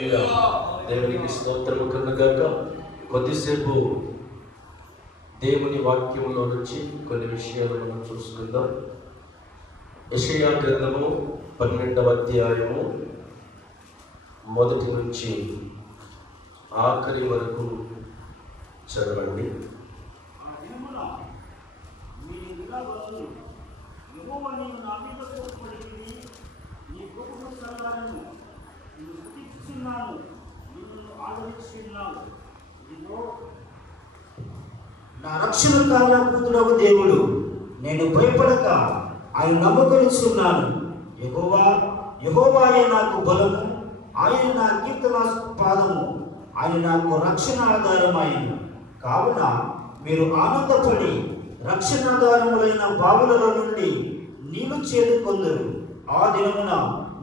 దేవునికి స్తోత్రము కలుగుగాక. కొద్దిసేపు దేవుని వాక్యంలో నుంచి కొన్ని విషయాలు మనం చూసుకుందాం. యెషయా గ్రంథము 12వ అధ్యాయము మొదటి నుంచి ఆఖరి వరకు చదవండి. నా రక్షణ కారణభూతుడగు దేవుడు, నేను భయపడక ఆయన నమ్మకనిస్తున్నాను. యెహోవాయే నాకు బలము, ఆయన నా కీర్తనాస్పదము, ఆయన నాకు రక్షణ ఆధారమైనది. కావున మీరు ఆనందపడి రక్షణాధారములైన బావులలో నుండి నీళ్లు చేదుకొందరు. ఆ దినమున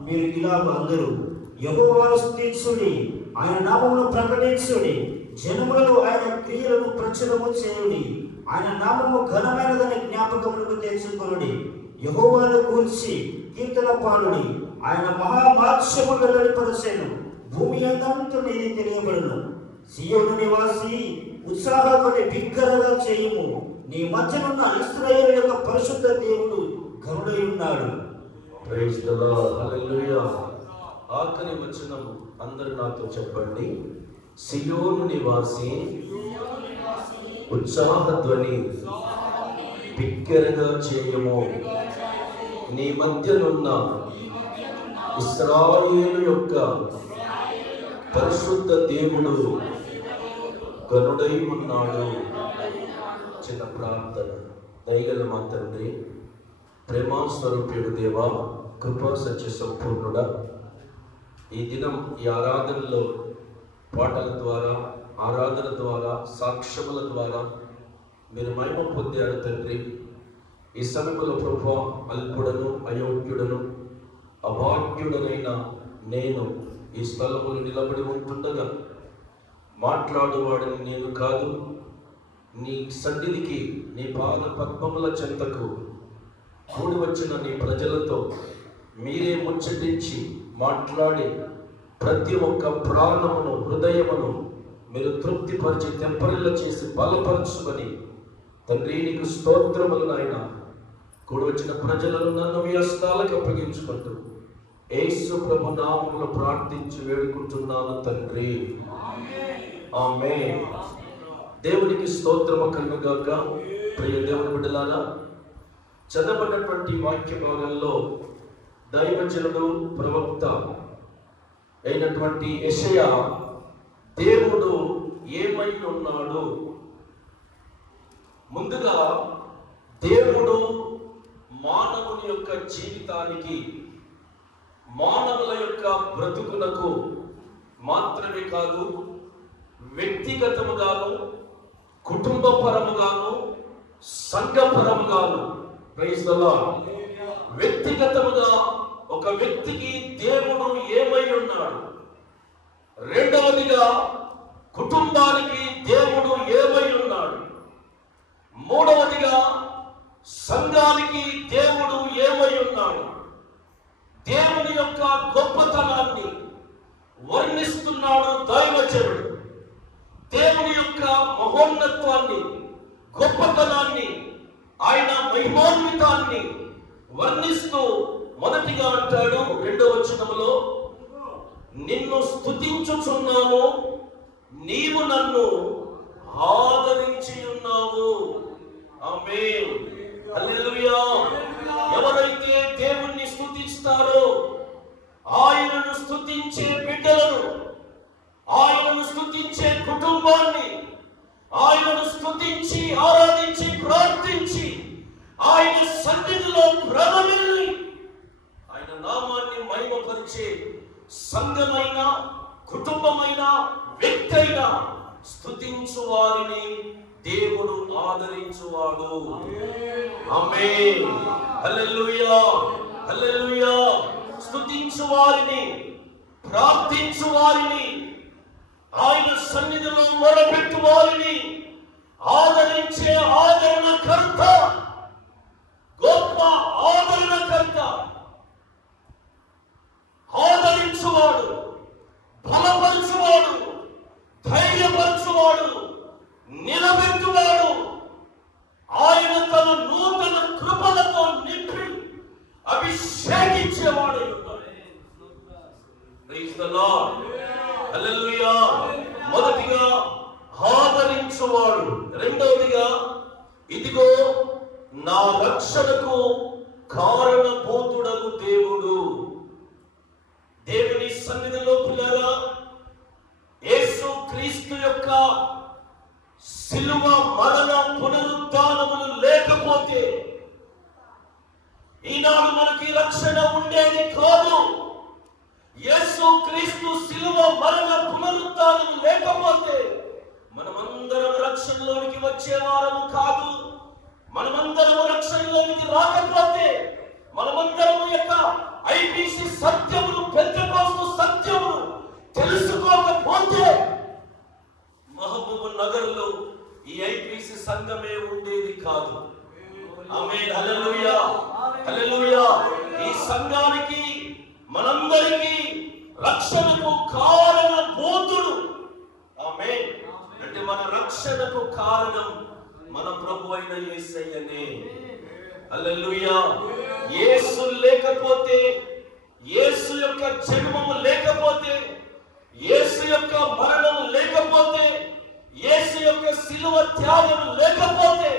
మీరు ఇలాగ అందరూ, యెహోవాను స్తుతించుడి, ఆయన నామమును ప్రకటించుడి, జనములలో ఆయన క్రియలను ప్రచురము చేయుడి, ఆయన నామము ఘనమైనదని జ్ఞాపకములకు తెచ్చుకొనుడి. యెహోవాను గూర్చి కీర్తన పాడుడి, ఆయన మహామాత్స్యము వెల్లడిపరచెను, భూమి అంతటా ఇది తెలియబడును. సీయోను నివాసి, ఉత్సాహపడి బిగ్గరగా చేయుము, నీ మధ్యనున్న ఇశ్రాయేలు యొక్క పరిశుద్ధ దేవుడు ఘనుడై ఉన్నాడు. ప్రైజ్ ది లార్డ్, హల్లెలూయా. ఆఖరి వచనం అందరూ నాతో చెప్పండి. సియోను నివాసి, ఉత్సాహధ్వని బిగ్గరగా చేయము, నీ మధ్యనున్న ఇశ్రాయేలు యొక్క పరిశుద్ధ దేవుడు ఘనుడై ఉన్నాడు. చిన్న ప్రార్థన. దయగల మా తండ్రి, ప్రేమ స్వరూపుడు దేవా, కృపా సత్య సంపూర్ణుడా, ఈ దినం ఈ ఆరాధనలో పాటల ద్వారా, ఆరాధన ద్వారా, సాక్ష్యముల ద్వారా మీరు మహిమ పొందారు తండ్రి. ఈ సమయంలో ప్రభువా, అల్పుడను, అయోగ్యుడను, అభాగ్యుడనైన నేను ఈ స్థలములు నిలబడి ఉంటుండగా మాట్లాడువాడని నేను కాదు, నీ సన్నిధికి, నీ పాద పద్మముల చెంతకు కూడి వచ్చిన నీ ప్రజలతో మీరే ముచ్చటించి మాట్లాడి ప్రతి ఒక్క ప్రాణమును, హృదయమును మీరు తృప్తిపరిచి తెంపరిల్ల చేసి బలపరచుమని తండ్రి నీకు స్తోత్రములు నాయన. కూడి వచ్చిన ప్రజలను నన్ను మీ హస్తాలకు అప్పగించుకుంటూ యేసు ప్రభు నామములో ప్రార్థించి వేడుకుంటున్నాను తండ్రి, ఆమేన్. దేవునికి స్తోత్రము కలుగుగాక. ప్రియ దేవుని బిడ్డలారా, చదవబడినటువంటి వాక్య భాగంలో దైవజనుడు, ప్రవక్త అయినటువంటి యెషయా దేవుడు ఏమై ఉన్నాడు, ముందుగా దేవుడు మానవుని యొక్క జీవితానికి, మానవుల యొక్క బ్రతుకునకు మాత్రమే కాదు, వ్యక్తిగతముగాను, కుటుంబపరముగాను, సంఘపరముగాను, ప్రైజ్ ది లార్డ్, వ్యక్తిగతముగా ఒక వ్యక్తికి దేవుడు ఏమై ఉన్నాడు, రెండవదిగా కుటుంబానికి దేవుడు ఏమై ఉన్నాడు, మూడవదిగా సంఘానికి దేవుడు ఏమై ఉన్నాడు. దేవుని యొక్క గొప్పతనాన్ని వర్ణిస్తున్నాడు దైవజనుడు. దేవుని యొక్క మహోన్నత్వాన్ని, గొప్పతనాన్ని, ఆయన మహిమాన్వితాన్ని వర్ణిస్తూ మొదటిగా అంటాడు 2వ వచనములో, నిన్ను స్తుతించుచున్నాను, నీవు నన్ను ఆదరించి ఉన్నావు. ఆమేన్, హల్లెలూయా. ఎవరైతే దేవుణ్ణి స్తుతిస్తారో, ఆయనను స్తుతించే బిడ్డలను, ఆయనను స్తుతించే కుటుంబాన్ని, ఆయనను స్తుతించి ఆరాధించి ప్రార్థించి ఆయన సన్నిధిలో ప్రథమిల్లి ఆయన నామాన్ని మహిమపరిచే సంఘమైన, కుటుంబమైన, వ్యక్తి అయినా స్తుతించు వారిని దేవుడు ఆదరించువాడు. ఆమేన్, హల్లెలూయా, హల్లెలూయా. స్తుతించు వారిని, ప్రార్థించు వారిని, ఆయన సన్నిధిలో మొరపెట్టు వారిని ఆదరించే ఆదరణకర్త, గొప్ప ఆదరణకర్త, ఆదరించువాడు, బలం లార్డ్. హల్లెలూయా. మొదటిగా ఆదరించువాడు, రెండవదిగా ఇదిగో నా రక్షణకు కారణభూతుడగు దేవుడు. దేవుని సన్నిధిలో పిల్లరా, యేసు క్రీస్తు యొక్క శిలువ మరణ పునరుద్ధానములు లేకపోతే ఈనాడు మనకి రక్షణ ఉండేది కాదు. యేసు క్రీస్తు శిలువ మరణ పునరుద్ధానం లేకపోతే మనమందరం రక్షణలోనికి వచ్చేవారము కాదు. మనమందరము రక్షణలోనికి రాకపోతే, మనమందరము యొక్క ఐపీసీ సత్యములు, పెంతెకోస్తు సత్యములు తెలుసుకోకపోతే మహబూబ్ నగర్ లో ఈ ఐపీసీ సంఘమే ఉండేది కాదు. ఆమేన్. హల్లెలూయా. హల్లెలూయా. ఈ సంఘానికి, మనందరికీ రక్షణకు కారణభూతుడు. ఆమేన్. అంటే మన రక్షణకు కారణం మన ప్రభు అయిన యేసయ్యనే. హల్లెలూయా. యేసు లేకపోతే, యేసు యొక్క జన్మము లేకపోతే, యేసు యొక్క మరణము లేకపోతే, యేసు యొక్క శిలువ త్యాగం లేకపోతే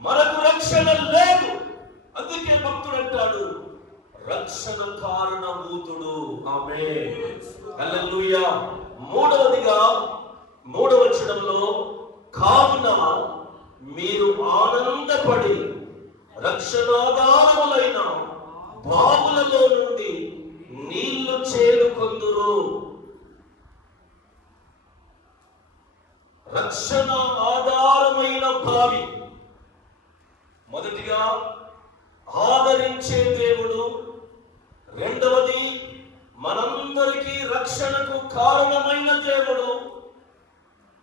మనకు రక్షణ లేదు. అందుకే భక్తుడు అంటాడు, రక్షణ కారణభూతుడు. ఆమేన్. హల్లెలూయా. మూడవదిగా, మూడవ వచనంలో, కావున మీరు ఆనందపడి రక్షణాధారములైన బావులలో నుండి నీళ్లు చేరుకొందురు. రక్షణ ఆధారమైన బావి. మొదటిగా ఆదరించే దేవుడు, రెండవది మనందరికీ రక్షణకు కారణమైన దేవుడు,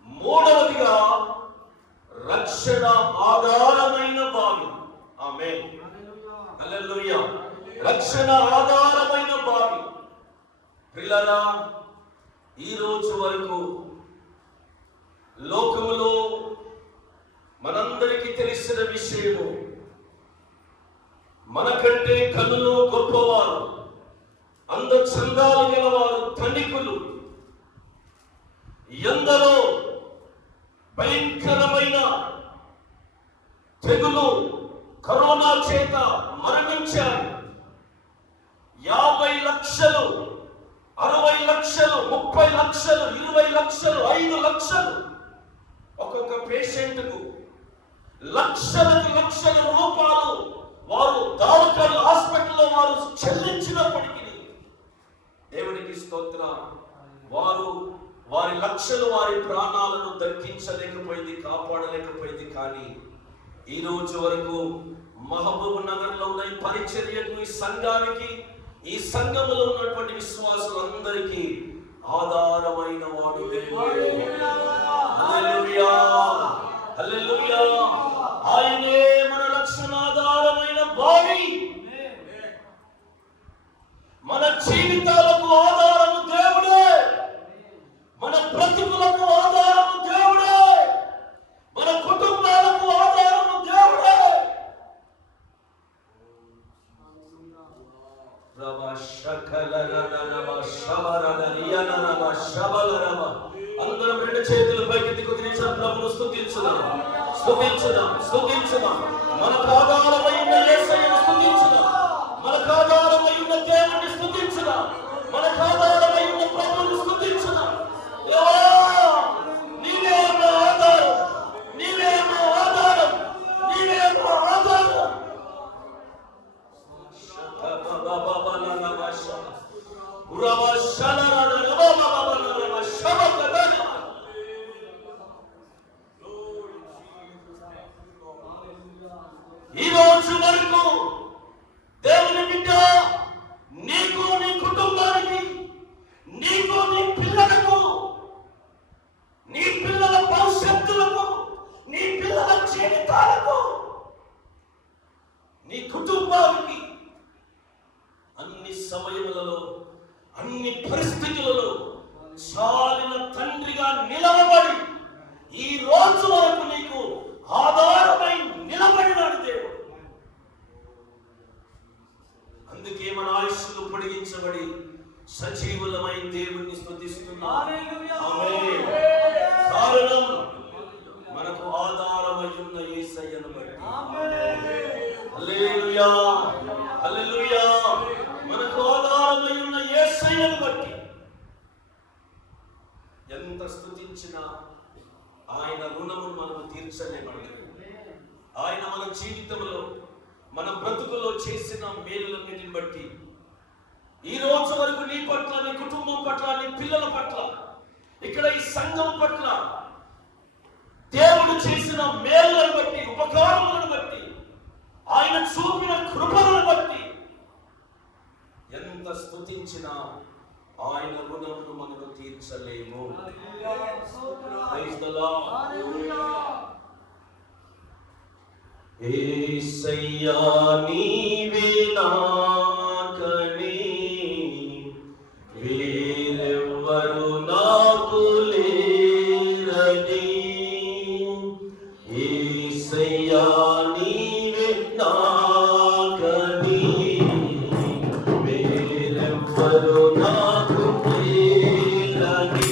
మూడవదిగా రక్షణ ఆధారమైన బావి. ఆమేన్. హల్లెలూయా. రక్షణ ఆధారమైన బావి. పిల్లరా, ఈ రోజు వరకు లోకములో మనందరికీ తెలిసిన విషయము, మనకంటే కనులు గొప్పవారు, అందచందాలు గలవారు, ధనికులు ఎందరో భయంకరమైన తెగులు, కరోనా చేత మరణించారు. 50 లక్షలు, 60 లక్షలు, 30 లక్షలు, 20 లక్షలు, 5 లక్షలు ఒక్కొక్క పేషెంట్కు లక్షలకు లక్షల రూపాయలు వారు దావకాలు హాస్పిటల్లో వారు చెల్లించినప్పటికీ దేవునికి స్తోత్రం, వారు వారి లక్షలు వారి ప్రాణాలను దక్కించలేకపోయింది, కాపాడలేకపోయింది. కానీ ఈ రోజు వరకు మహబూబ్ నగర్ లో ఉన్న ఈ పరిచర్యకు, ఈ సంఘానికి, ఈ సంఘములో ఉన్నటువంటి విశ్వాసులందరికీ ఆధారమైన వాడు దేవుడు. హల్లెలూయా. హల్లెలూయా. ఆయనే మన రక్షణ ఆధారమైన బావి. మన జీవితాలకు ఆధారము దేవుడే. మన బ్రతుకులకు ఆధారము దేవుడే. మన కుటుంబాలకు ఆధారము దేవుడే. అందరం రెండు చేతులు పైకి కుదిరించిన ప్రభువును స్తుతించుదాం, స్తుతించుదాం, స్తుతించుదాం. మనకు ఆధారమై ఉన్న యేసయ్యను స్తుతించుదాం, మనకు ఆధారమై ఉన్న దేవుణ్ణి స్తుతించుదాం, మనకు ఆధారమై ఉన్న ప్రభువును స్తుతించుదాం. నీవే మా ఆధారం, నీవే మా ఆధారం, నీవే మా ఆధారం. ఈ రోజు వరకు దేవుని బిడ్డ, నీకు, నీ కుటుంబానికి, నీకు, నీ పిల్లలకు, నీ పిల్లల భవిష్యత్తులకు, నీ పిల్లల జీవితాలకు, నీ కుటుంబానికి అన్ని సమయములలో, అన్ని పరిస్థితులలో చాలిన తండ్రిగా నిలవబడి ఈ రోజు వరకు నీకు ఆధారమై నిలబడినాడు దేవుడు. అందుకే మన ఆయుష్లు పొడిగించబడి సజీవులమై దేవుణ్ణి స్తుతిస్తున్నాం. ఆమేన్. కారణం మనకు ఆధారమై ఉన్న యేసయ్యను బట్టి. హల్లెలూయా, హల్లెలూయా. మనకు ఆధారమై ఉన్న యేసయ్యను బట్టి ఎంత స్తుతించినా ఆయన రుణమును మనం తీర్చలేమండి. ఆయన మన జీవితంలో మన బ్రతుకులో చేసిన మేలులన్నిటిని బట్టి ఈ రోజు వరకు నీ పట్ల, నీ కుటుంబం పట్ల, నీ పిల్లల పట్ల, ఇక్కడ ఈ సంఘం పట్ల దేవుడు చేసిన మేలులను బట్టి, ఉపకారములను బట్టి, ఆయన చూపిన కృపలను బట్టి ఎంత స్తుతించినా ఆయన రుణమును మనకు తీర్చలేము. Praise the Lord. యేసయ్యా నీవే నాకని వేరెవ్వరు నాకు లేరని. యేసయ్యా నీవే నాకని వేరెవ్వరు నాకు లేరని.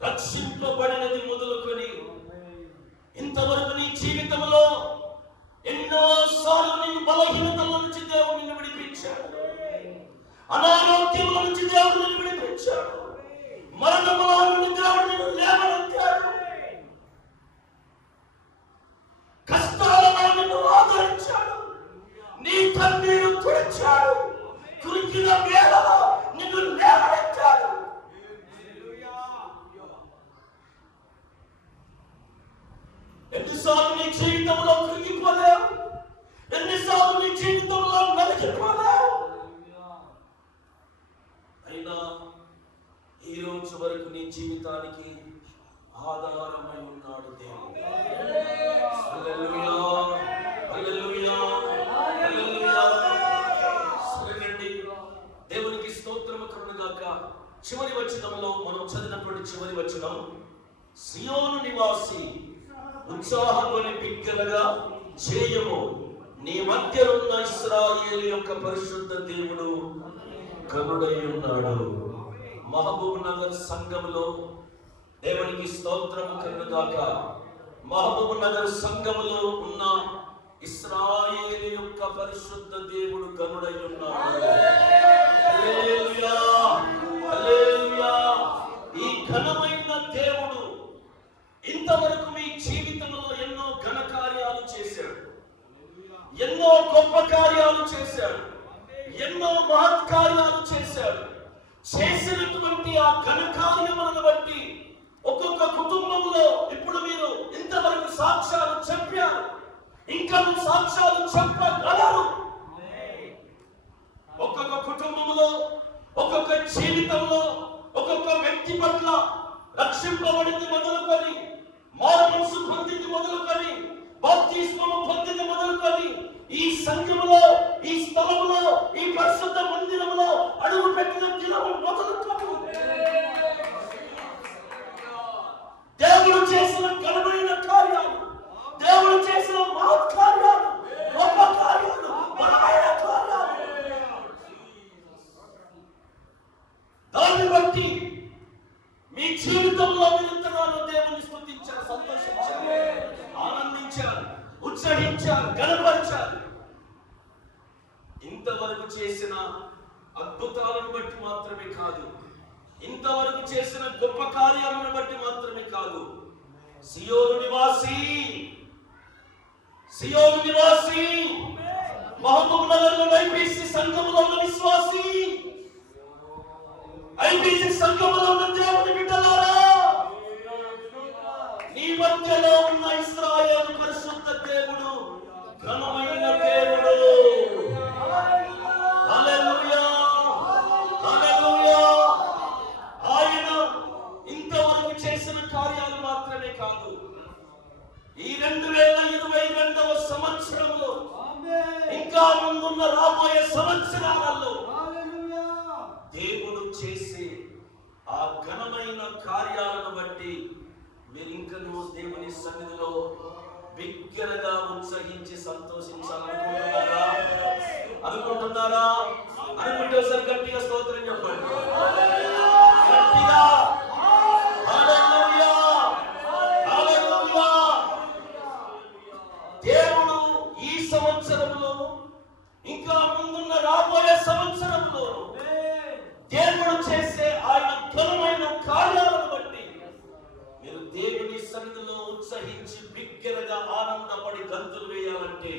రక్షింపబడినది మొదలుకొని ఇంతవరకు నీ జీవితంలో ఎన్నో సార్లు నీ బలహీనతల నుంచి దేవుడు నిన్ను విడిపించాడు. అనారోగ్యముల నుంచి దేవుడు నిన్ను విడిపించాడు. మరణముల నుండి దేవుడు నిన్ను లేవనెత్తాడు. కష్టాలలో నిన్ను ఆదరించాడు. నీ కన్నీరు తుడిచాడు. కురికిన వేళలో నిన్ను లేవనెత్తాడు. ఎన్నిసార్లు నీ జీవితంలో కృంగిపోలేవు, ఎన్నిసార్లు నీ జీవితంలో నలిగిపోలేవు. అయినా ఈ రోజు వరకు నీ జీవితానికి ఆధారమై ఉన్నాడు దేవుడు. హల్లెలూయా, హల్లెలూయా, హల్లెలూయా. సరేనండి, దేవునికి స్తోత్రము కలుగుగాక. చివరి వచనంలో మనం చదివినటువంటి చివరి వచనం, సియోను నివాసి ఉత్సాహంలోని బిగ్గరగా చేయము, నీ మధ్య ఉన్న ఇశ్రాయేలు యొక్క పరిశుద్ధ దేవుడు కనుడై ఉన్నాడు. మహబూబ్ నగర్ సంఘములో దేవునికి స్తోత్రము కలుగుగాక. మహబూబ్ నగర్ సంఘములో ఉన్న ఇశ్రాయేలు యొక్క పరిశుద్ధ దేవుడు కనుడై ఉన్నాడు. హల్లెలూయా, హల్లెలూయా. ఈ ఘనమైన దేవుడు ఇంతవరకు మీ జీవితంలో ఎన్నో ఘన కార్యాలు చేశాడు, ఎన్నో గొప్ప కార్యాలు చేశాడు, ఎన్నో మహత్ కార్యాలు చేశాడు. చేసినటువంటి ఆ ఘన కార్యములను బట్టి ఒక్కొక్క కుటుంబంలో ఇప్పుడు మీరు ఇంతవరకు సాక్ష్యాలు చెప్పారు, ఇంకా సాక్ష్యాలు చెప్పగలరు. ఒక్కొక్క కుటుంబంలో, ఒక్కొక్క జీవితంలో, ఒక్కొక్క వ్యక్తి పట్ల రక్షింపబడింది మొదలుకొని, మారు మనసు పొందింది మొదలుకొని, బాప్తిస్మము పొందింది మొదలుకొని, ఈ సంఘములో, ఈ స్థలములో, ఈ పరిశుద్ధ మందిరములో అడుగు పెట్టిన దినము మొదలుకొని దేవుడు చేసిన ఘనమైన కార్యాలు, దేవుడు చేసిన మహత్ కార్యాలు, గొప్ప కార్యాలు, బలమైన కార్యాలు, దాన్ని బట్టి మీ జీవితంలో నిరంతరాలు దేవుని స్తుతించారు, సంతోషించారు, ఆనందించారు, ఉత్సహించారు, గణపరిచారు. ఇంతవరకు చేసిన అద్భుతాలను బట్టి మాత్రమే కాదు, ఇంతవరకు చేసిన గొప్ప కార్యాలను బట్టి మాత్రమే కాదు, సియోను నివాసి, సియోను నివాసి, మహబూబ్ నగర్లో ఐపీసీ సంఘములో ఉన్న విశ్వాసి, ఐపీసీ సంఘములో ఉన్న దేవుని బిడ్డలారా, నీ మధ్యలో ఉన్న ఇశ్రాయేలు పరిశుద్ధ దేవుడు ఘనమైన దేవుడు. హల్లెలూయా, హల్లెలూయా. ఆయన ఇంతవరకు చేసిన కార్యాలు మాత్రమే కాదు, ఈ 2022వ సంవత్సరంలో, ఇంకా ముందున్న రాబోయే సంవత్సరాలలో దేవుడు చేసే ఆ ఘనమైన కార్యాలను బట్టి మీరు ఇంకనూ దేవుని సన్నిధిలో బిగ్గరగా ఉత్సహించి సంతోషించాలనుకుంటున్నారా? అనుకుంటున్నారా? అనుకుంటే ఒకసారి గట్టిగా స్తోత్రం చెప్పండి, గట్టిగా. హల్లెలూయా, హల్లెలూయా. దేవుడు ఈ సంవత్సరంలో, ఇంకా ముందున్న రాబోయే సంవత్సరంలో దేవుడు చేసే ఆయన ఘనమైన కార్యాలను బట్టి మీరు దేవుని సన్నిధిలో ఉత్సహించి బిగ్గరగా ఆనందపడి గంతులు వేయాలంటే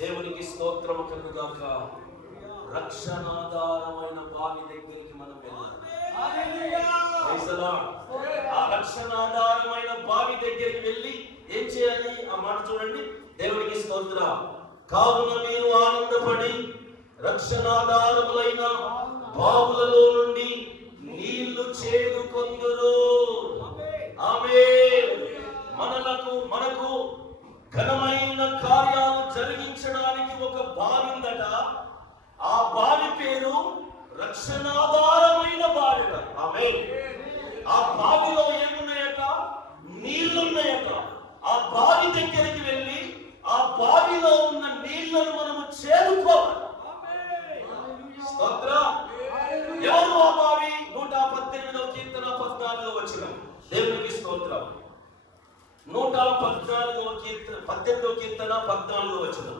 దేవునికి స్తోత్రము కలుగుగాక. రక్షణాధారమైన బావి దగ్గరికి మనం వెళ్ళాలి. ఆ రక్షణాధారమైన బావి దగ్గరికి వెళ్ళి ఏం చేయాలి? ఆ మాట చూడండి, దేవునికి స్తోత్ర. కావున మీరు ఆనందపడి రక్షణాధారములైన బావులలో నుండి నీళ్లు చేదుకొందురు. ఆమేన్. మనకు ఘనమైన కార్యాలు జరిగించడానికి ఒక బావి ఉందట. ఆ బావి పేరు రక్షణాధారమైన బావి. ఆమేన్. ఆ బావిలో ఏమున్నాయట? నీళ్లున్నాయట. ఆ బావి దగ్గరికి వెళ్ళి ఆ బావిలో ఉన్న నీళ్లను మనము చేదుకోవాలి. స్తోత్రం. ఎవరు ఆ బావి? 118వ కీర్తన 14వ వచనం. దేవునికి స్తోత్రం. 114వ కీర్తన 18వ కీర్తన 14వ వచనం.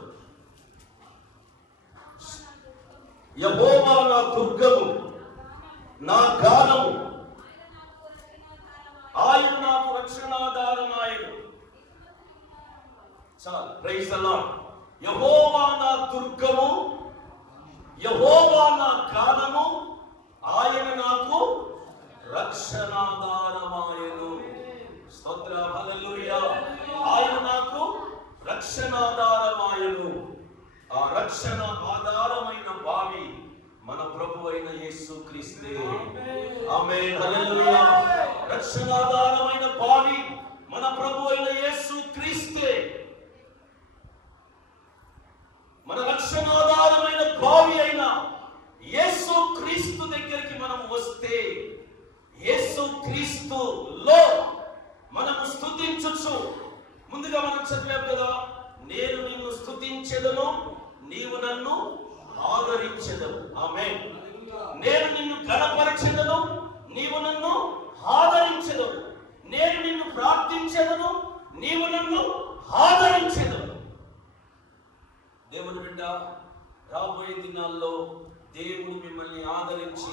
యెహోవా నా దుర్గము, నా గానము, ఆయన నాకు రక్షణాధారమాయను. చాలు. Praise the lord. యెహోవా నా దుర్గము, యెహోవా నా గానము, ఆయన నాకు రక్షణాధారమాయను. స్తోత్రం. హల్లెలూయా. ఆయన నాకు రక్షణాధారమాయను. ఆ రక్షణ ఆధారమైన బావి మన ప్రభువైన యేసుక్రీస్తే. ఆమేన్. హల్లెలూయా. రక్షణాధారమైన బావి మన ప్రభువైన యేసుక్రీస్తే. మన రక్షణాధారమైన బావి అయిన యేసుక్రీస్తు దగ్గరికి మనం వస్తే, యేసుక్రీస్తులో మనము స్తుతించుచు, ముందుగా మనం చదివాం కదా, నేను నిన్ను స్తుతించెదను, నీవు నన్ను ఆదరించెదవు. ఆమేన్. నేను నిన్ను ఘనపరచెదను, నీవు నన్ను ఆదరించెదవు. నేను నిన్ను ప్రార్థించెదను, నీవు నన్ను ఆదరించెదవు. దేవుని బిడ్డ, రాబోయే దినాల్లో దేవుడు మిమ్మల్ని ఆదరించి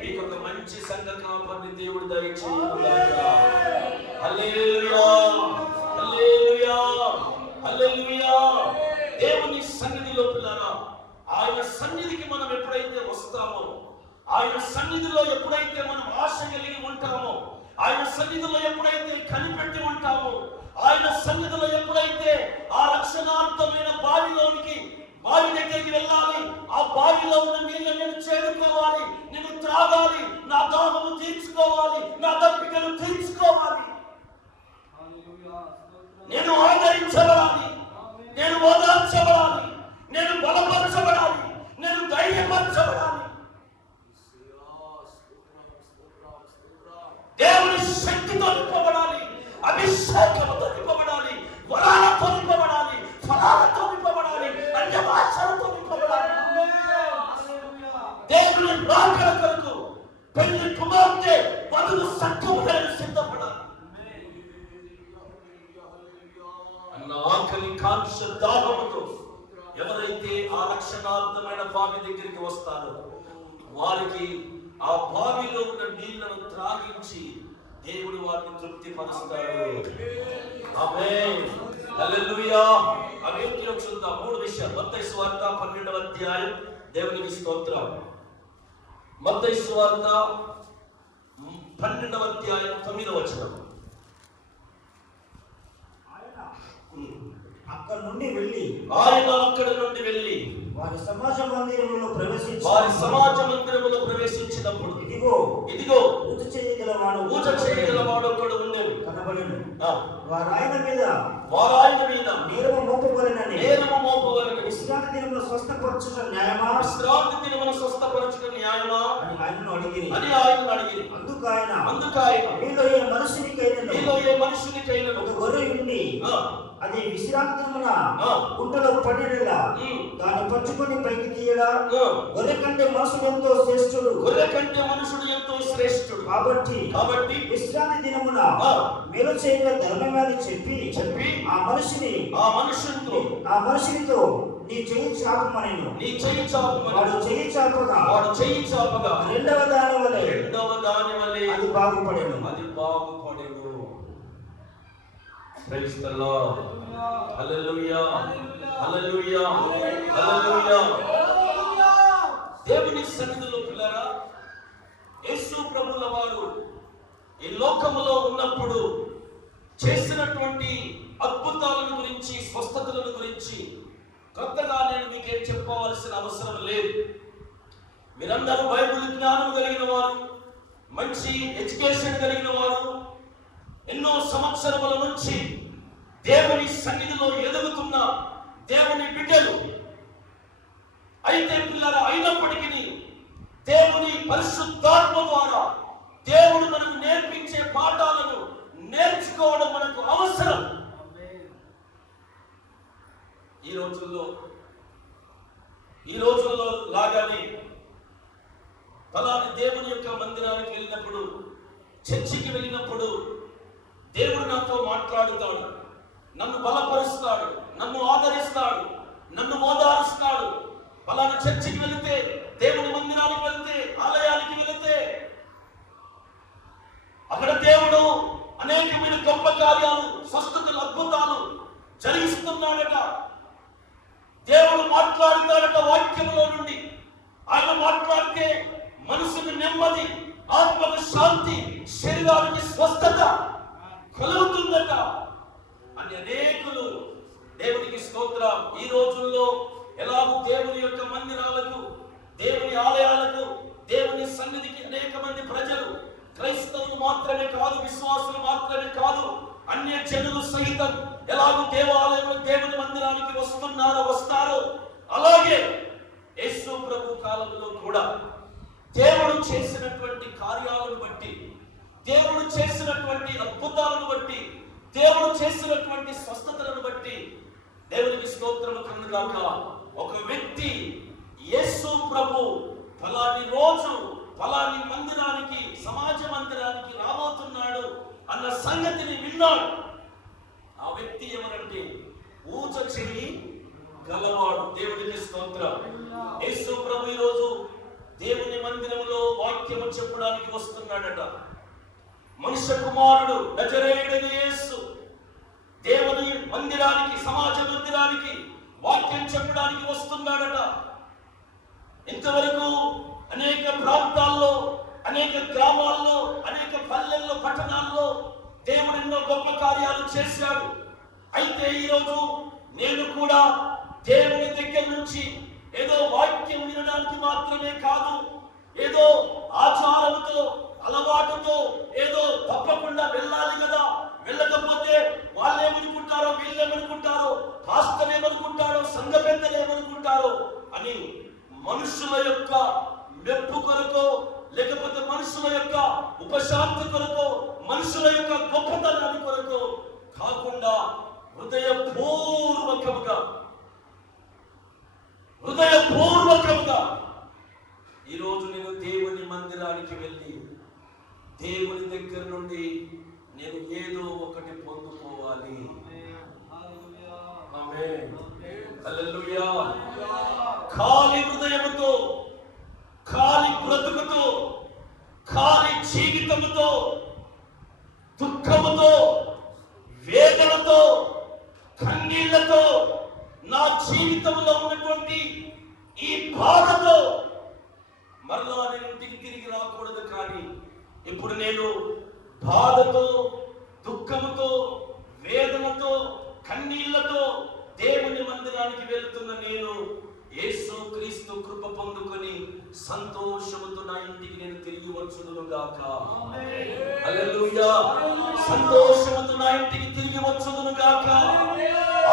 మీకు ఒక మంచి సంఘ కాపాన్ని దేవుడు దయచేయుగాక. హల్లెలూయా, హల్లెలూయా, హల్లెలూయా. దేవుని సన్నిధిలో పిల్లరా, ఆయన సన్నిధికి మనం ఎప్పుడైతే వస్తామో, ఆయన సన్నిధిలో ఎప్పుడైతే మనం ఆశ కలిగి ఉంటామో, ఆయన సన్నిధిలో ఎప్పుడైతే కనిపెట్టి ఉంటామో, ఆయన సన్నిధిలో ఎప్పుడైతే ఆ రక్షణార్థమైన బావిలోనికి బావి దగ్గరికి వెళ్ళాలి. ఆ బావిలో ఉన్న నీళ్ళు నేను చేరుకోవాలి, నేను త్రాగాలి, నా దాహము తీర్చుకోవాలి, నా దప్పికను తీర్చుకోవాలి. నేను ఆదరించబడాలి, నేను ఓదార్చబడాలి, నేను బలపరచబడాలి, నేను ధైర్యపరచబడాలి. దేవుని శక్తితో నింపబడాలి, అభిషేకంతో నింపబడాలి, వరాలతో నింపబడాలి, ఫలాలతో నింపబడాలి, అన్య భాషలతో నింపబడాలి. దేవుని రాకడ కొరకు పెళ్లి కుమార్తె వధువు సంఘముగా సిద్ధపడాలి అన్న ఆకలి కాంక్ష దాహముతో ఎవరైతే ఆ రక్షణార్థమైన బావి దగ్గరికి వస్తారో వారికి ఆ బావిలో ఉన్న నీళ్లను త్రాగించి దేవుడు వారిని తృప్తి పరుస్తాడు. ఆమేన్, హల్లెలూయా. అవేంటిలో చూద్దాం. 3 విషయాలు. మత్తయి సువార్త 12వ అధ్యాయం. దేవునికి స్తోత్రం. మత్తయి సువార్త 12వ అధ్యాయం 9వ వచనం. ఆయన అక్కడ నుండి వెళ్ళి వారి సమాజ మందిరములో ప్రవేశించినప్పుడు ఇదిగో పూజ చేయగలవాడు ఒకడు ఉండేది కనబడెను. వారు ఆయన మీద నేరము మోపవలెనని విశ్రాంతి దినమున స్వస్థపరచుట న్యాయమా అని ఆయనను అడిగిరి. అందుకు ఆయన మీలో ఏ మనుషునికైనా ఒక గొర్రె ఉండి అది విశ్రాంతి దినమున గుంటలో పడినలా దాన్ని పట్టుకొని పైకి తీయడా? గొర్రె కంటే మనుషుడు ఎంతో శ్రేష్ఠుడు. కాబట్టి విశ్రాంతి దినమున మేలు చేయగల ధర్మమని చెప్పి ఆ మనుషునితో నీ చెయ్యి చాపమనెను. వాడు చెయ్యి చాపగా రెండవ దాని వలె అది బాగుపడెను. Praise the Lord. Hallelujah. Hallelujah. Hallelujah. దేవుని సన్నిధిలో పిల్లరా, యేసు ప్రభువుల వారు ఈ లోకములో ఉన్నప్పుడు చేసినటువంటి అద్భుతాలను గురించి, స్వస్థతలను గురించి కొత్తగా నేను మీకేం చెప్పవలసిన అవసరం లేదు. మీరందరూ బైబిల్ జ్ఞానం కలిగిన వారు, మంచి ఎడ్యుకేషన్ కలిగిన వారు, ఎన్నో సంవత్సరముల నుంచి దేవుని సన్నిధిలో ఎదుగుతున్న దేవుని బిడ్డలు. అయితే పిల్లల అయినప్పటికీ దేవుని పరిశుద్ధాత్మ ద్వారా దేవుడు మనకు నేర్పించే పాఠాలను నేర్చుకోవడం మనకు అవసరం. ఈ రోజుల్లో లాగానే ఫలాని దేవుని యొక్క మందిరానికి వెళ్ళినప్పుడు, చర్చికి వెళ్ళినప్పుడు దేవుడు నాతో మాట్లాడుతాడు, నన్ను బలపరుస్తాడు, నన్ను ఆదరిస్తాడు, నన్ను ఓదారుస్తాడు. ఫలానా చర్చికి వెళితే, దేవుని మందిరానికి వెళితే, ఆలయానికి వెళితే అక్కడ దేవుడు అనేకమైన గొప్ప కార్యాలు, స్వస్థతలు, అద్భుతాలు జరిగిస్తున్నాడట. దేవుడు మాట్లాడుతాడట వాక్యములో నుండి. ఆయన మాట్లాడితే మనసుకు నెమ్మది, ఆత్మకు శాంతి, శరీరానికి స్వస్థత కలుగుతుందట అని అనేకులు. దేవునికి స్తోత్రం. ఈ రోజుల్లో ఎలాగూ దేవుని యొక్క మందిరాలకు, దేవుని ఆలయాలకు, దేవుని సన్నిధికి అనేక మంది ప్రజలు, క్రైస్తవులు మాత్రమే కాదు, విశ్వాసులు మాత్రమే కాదు, అన్య జనులు సహితం ఎలాగూ దేవాలయంలో దేవుని మందిరానికి వస్తారో అలాగే యేసు ప్రభు కాలంలో కూడా దేవుడు చేసినటువంటి కార్యాలను బట్టి, దేవుడు చేసినటువంటి అద్భుతాలను బట్టి, దేవుడు చేసినటువంటి స్వస్థతలను బట్టి దేవునికి స్తోత్రము కలుగుగాక. ఒక వ్యక్తి యేసు ప్రభు ఫలాని రోజు ఫలాని మందిరానికి, సమాజ మందిరానికి రాబోతున్నాడు అన్న సంగతిని విన్నాడు. ఆ వ్యక్తి ఎవరంటే ఊచ చెయ్యి గలవాడు. దేవునికి స్తోత్రం. యేసు ప్రభు ఈ రోజు దేవుని మందిరంలో వాక్యము చెప్పడానికి వస్తున్నాడట. మనుష్య కుమారుడు నజరేయుడైన యేసు దేవుని మందిరానికి, సమాజ మందిరానికి వాక్యం చెప్పడానికి వస్తున్నాడట. ఇంతవరకు అనేక ప్రాంతాల్లో, అనేక గ్రామాల్లో, అనేక పల్లెల్లో, పట్టణాల్లో దేవుడు ఎన్నో గొప్ప కార్యాలు చేశాడు. అయితే ఈరోజు నేను కూడా దేవుని దగ్గర నుంచి ఏదో వాక్యం వినడానికి మాత్రమే కాదు, ఏదో ఆచారంతో అలవాటుతో ఏదో తప్పకుండా వెళ్ళాలి కదా, వెళ్ళకపోతే వాళ్ళు ఏమనుకుంటారో, వీళ్ళేమనుకుంటారో, పాస్టర్ ఏమనుకుంటారో, సంఘ పెద్దలు ఏమనుకుంటారో అని మనుషుల యొక్క మెప్పు కొరకు, లేకపోతే మనుషుల యొక్క ఉపశాంతి కొరకు, మనుషుల యొక్క గొప్పతనాన్ని కొరకు కాకుండా హృదయపూర్వకముగా ఈరోజు నేను దేవుని మందిరానికి వెళ్ళి దేవుని దగ్గర నుండి నేను ఏదో ఒకటి పొందుకోవాలి. ఆమేన్, హల్లెలూయా. ఖాళీ హృదయముతో, ఖాళీ బ్రతుకుతో, ఖాళీ జీవితముతో, దుఃఖముతో, వేదనతో, కన్నీళ్లతో, నా జీవితంలో ఉన్నటువంటి ఈ బాధతో మరలా నేను ఇంటికి తిరిగి రాకూడదు. కానీ ఇప్పుడు నేను బాధతో, దుఃఖముతో, వేదనతో, కన్నీళ్లతో దేవుని మందిరానికి వెళ్తున్న నేను యేసు క్రీస్తు కృప పొందుకొని సంతోషముతో నా ఇంటికి నేను తిరిగి వచ్చుదును గాక. హల్లెలూయా. సంతోషముతో నా ఇంటికి తిరిగి వచ్చుదును గాక.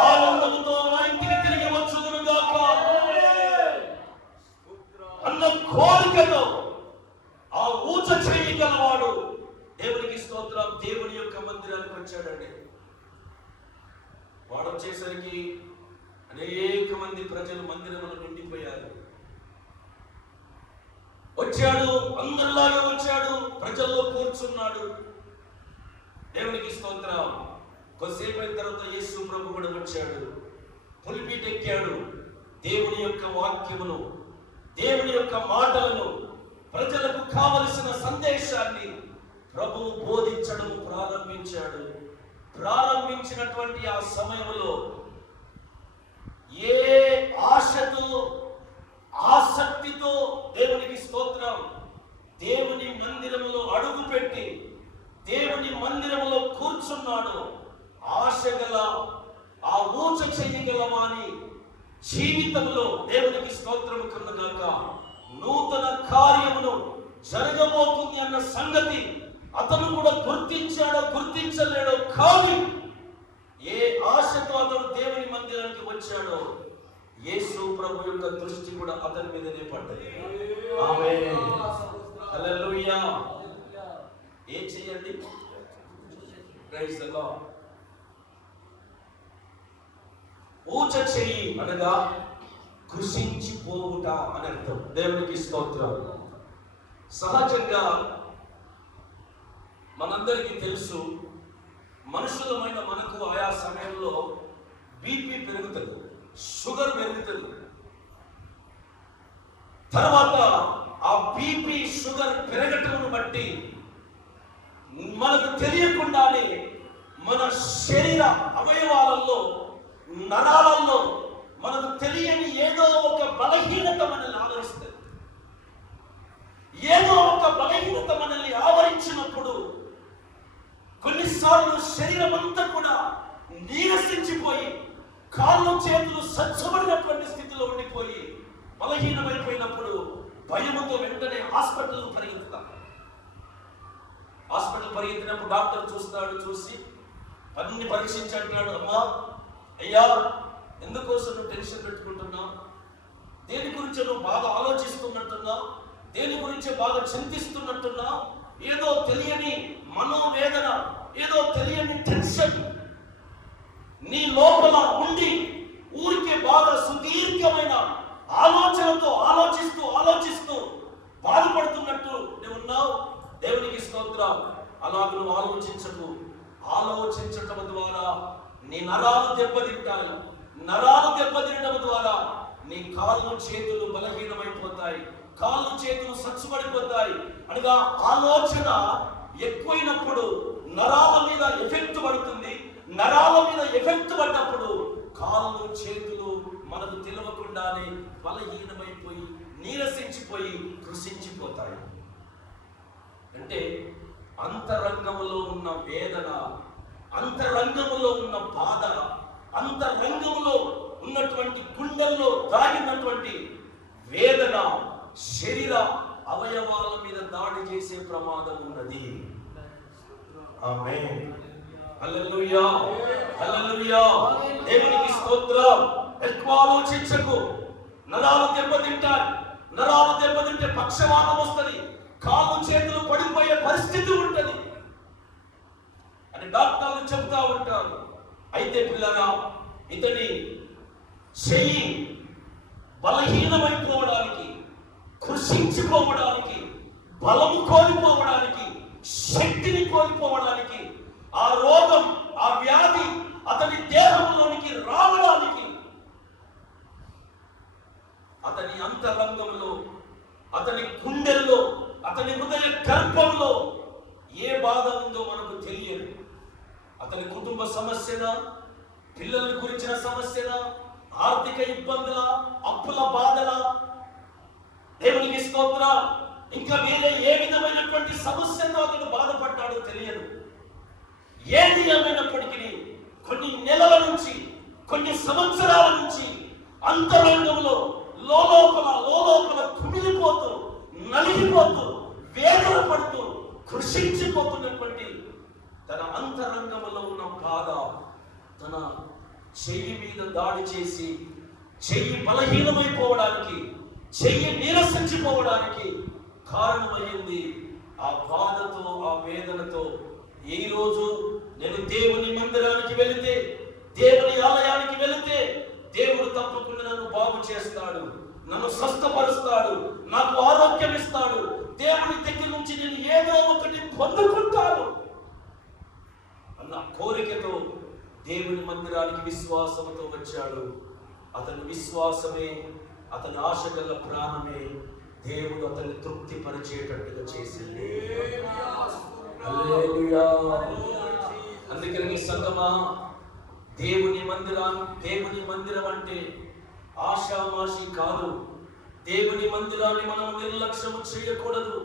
ఆనందముతో నా ఇంటికి తిరిగి వచ్చుదును గాక అన్న కోరికతో ఆ ఊచ చేయగలవాడు దేవునికి స్తోత్రం దేవుని యొక్క మందిరానికి వచ్చాడండి. వాడు వచ్చేసరికి అనేక మంది ప్రజలు మందిరంలో నిండిపోయారు. వచ్చాడు, అందరిలాగా వచ్చాడు, ప్రజల్లో కూర్చున్నాడు. దేవునికి స్తోత్రం. కొద్దిసేపు అయిన తర్వాత యేసు ప్రభు కూడా వచ్చాడు, పులిపీట ఎక్కాడు. దేవుని యొక్క వాక్యమును, దేవుని యొక్క మాటలను, ప్రజలకు కావలసిన సందేశాన్ని ప్రభు బోధించడం ప్రారంభించాడు. ప్రారంభించినటువంటి ఆ సమయంలో ఏ ఆశతో, ఆసక్తితో దేవునికి స్తోత్రం దేవుని మందిరములో అడుగుపెట్టి దేవుని మందిరములో కూర్చున్నాడు, ఆశ గల, ఆ ఊచ చేయగలవాని జీవితంలో దేవునికి స్తోత్రము కలుగుగాక. నూతన కార్యమును జరగబోతుంది అన్న సంగతి అతను కూడా గుర్తించాడో గుర్తించలేడో కాదు. ఏ ఆశతో అతను దేవుని మందిరానికి వచ్చాడో యేసు ప్రభు యొక్క దృష్టి కూడా అతని మీదనే పడ్డది. ఆమేన్, హల్లెలూయా. ఏం చేయండి? Praise the lord. ఊచ చెయ్యి అనగా కృషించిపోవుట అని అర్థం. దేవునికి స్తోత్రం. సహజంగా మనందరికీ తెలుసు, మనుషులమైన మనకు ఆయా సమయంలో బీపీ పెరుగుతుంది, షుగర్ పెరుగుతుంది. తర్వాత ఆ బీపీ షుగర్ పెరగటం బట్టి మనకు తెలియకుండానే మన శరీర అవయవాలలో, నరాలలో మనకు తెలియని ఏదో ఒక బలహీనత మనల్ని ఆవరిస్తుంది. ఏదో ఒక బలహీనత మనల్ని ఆవరించినప్పుడు కొన్నిసార్లు శరీరం అంతా కూడా నీరసించిపోయి, కాళ్ళు చేతులు సచ్చబడినటువంటి స్థితిలో ఉండిపోయి బలహీనమైపోయినప్పుడు భయముతో వెంటనే హాస్పిటల్ పరిగెత్తుతాం. హాస్పిటల్ పరిగెత్తినప్పుడు డాక్టర్ చూస్తాడు, చూసి అన్ని పరీక్షించి అంటున్నాడు, అమ్మా అయ్యా ఎందుకోసం నువ్వు టెన్షన్ పెట్టుకుంటున్నావు, దేని గురించి నువ్వు బాగా ఆలోచిస్తున్నట్టున్నావు, దేని గురించి బాగా చింతిస్తున్నట్టున్నావు, ఏదో తెలియని మనోవేదన, ఏదో తెలియని టెన్షన్ నీ లోపల ఉండి ఊరికే బాగా సుదీర్ఘమైన ఆలోచనతో ఆలోచిస్తూ ఆలోచిస్తూ బాధపడుతున్నట్టు నువ్వు ఉన్నావు. దేవునికి స్తోత్రం. అలా నువ్వు ఆలోచించకు. ఆలోచించటం ద్వారా నీ నరాలు దెబ్బతింటాయి. నరాలు దెబ్బతినడం ద్వారా నీ కాళ్ళు చేతులు బలహీనమైపోతాయి, కాళ్ళు చేతులు సచ్చుబడిపోతాయి. అనగా ఆలోచన ఎక్కువైనప్పుడు నరాల మీద ఎఫెక్ట్ పడుతుంది. నరాల మీద ఎఫెక్ట్ పడ్డప్పుడు కాళ్ళు చేతులు మనకు తెలియకుండానే బలహీనమైపోయి, నీరసించిపోయి, కృషించిపోతాయి. అంటే అంతరంగములో ఉన్న వేదన, అంతరంగములో ఉన్న బాధ, అంతరంగములో ఉన్నటువంటి గుండెల్లో దాగినటువంటి వేదన శరీర అవయవాల మీద దాడి చేసే ప్రమాదం ఉన్నది. ఆమేన్. హల్లెలూయా, హల్లెలూయా. దేవునికి స్తోత్రం. ఎక్కువ ఆలోచించకు. నరాలు దెబ్బతింటాయి. నరాలు దెబ్బతింటే పక్షవాతం వస్తుంది, కాళ్ళు చేతులు పడిపోయే పరిస్థితి ఉంటుంది అని డాక్టర్లు చెబుతా ఉంటారు. అయితే పిల్లగా, ఇతని చెయ్యి బలహీనమైపోవడానికి, కృషించిపోవడానికి, బలము కోల్పోవడానికి, శక్తిని కోల్పోవడానికి, ఆ రోగం, ఆ వ్యాధి అతని దేహంలోనికి రావడానికి, అతని అంతరంగంలో, అతని గుండెల్లో, అతని హృదయ గర్భంలో ఏ బాధ ఉందో మనకు తెలియదు. అతని కుటుంబ సమస్యనా, పిల్లల గురించిన సమస్యనా, ఆర్థిక ఇబ్బందుల, అప్పుల బాధల, దేవునికి స్తోత్రం, ఇంకా వేరే ఏ విధమైనటువంటి సమస్యతో అతను బాధపడ్డాడో తెలియదు. ఏది ఏమైనప్పటికీ కొన్ని నెలల నుంచి, కొన్ని సంవత్సరాల నుంచి అంతరంగంలో లోలోపల కుమిలిపోతూ, నలిగిపోతూ, వేదన పడుతూ, కృషించిపోతున్నటువంటి తన అంతరంగంలో ఉన్న బాధ తన చెయ్యి మీద దాడి చేసి చెయ్యి బలహీనమైపోవడానికి, చెయ్యి నీరసించిపోవడానికి కారణమైంది. ఆ బాధతో, ఆ వేదనతో ఈ రోజు నేను దేవుని మందిరానికి వెళితే, దేవుని ఆలయానికి వెళితే దేవుడు తప్పకుండా నన్ను బాగు చేస్తాడు, నన్ను స్వస్థపరుస్తాడు, నాకు ఆరోగ్యం ఇస్తాడు, దేవుని దగ్గర నుంచి నేను ఏదో ఒకటి పొందుకుంటాను అన్న కోరికతో దేవుని మందిరానికి విశ్వాసంతో వచ్చాడు. అతని విశ్వాసమే, అతని ఆశ గల ప్రాణమే దేవుడు అతన్ని తృప్తి పరిచేటట్టుగా చేసింది. హల్లెలూయా. అందుకని సంగమా, దేవుని మందిరం అంటే ఆషామాషి కాదు. దేవుని మందిరాన్ని మనం నిర్లక్ష్యం చేయకూడదు.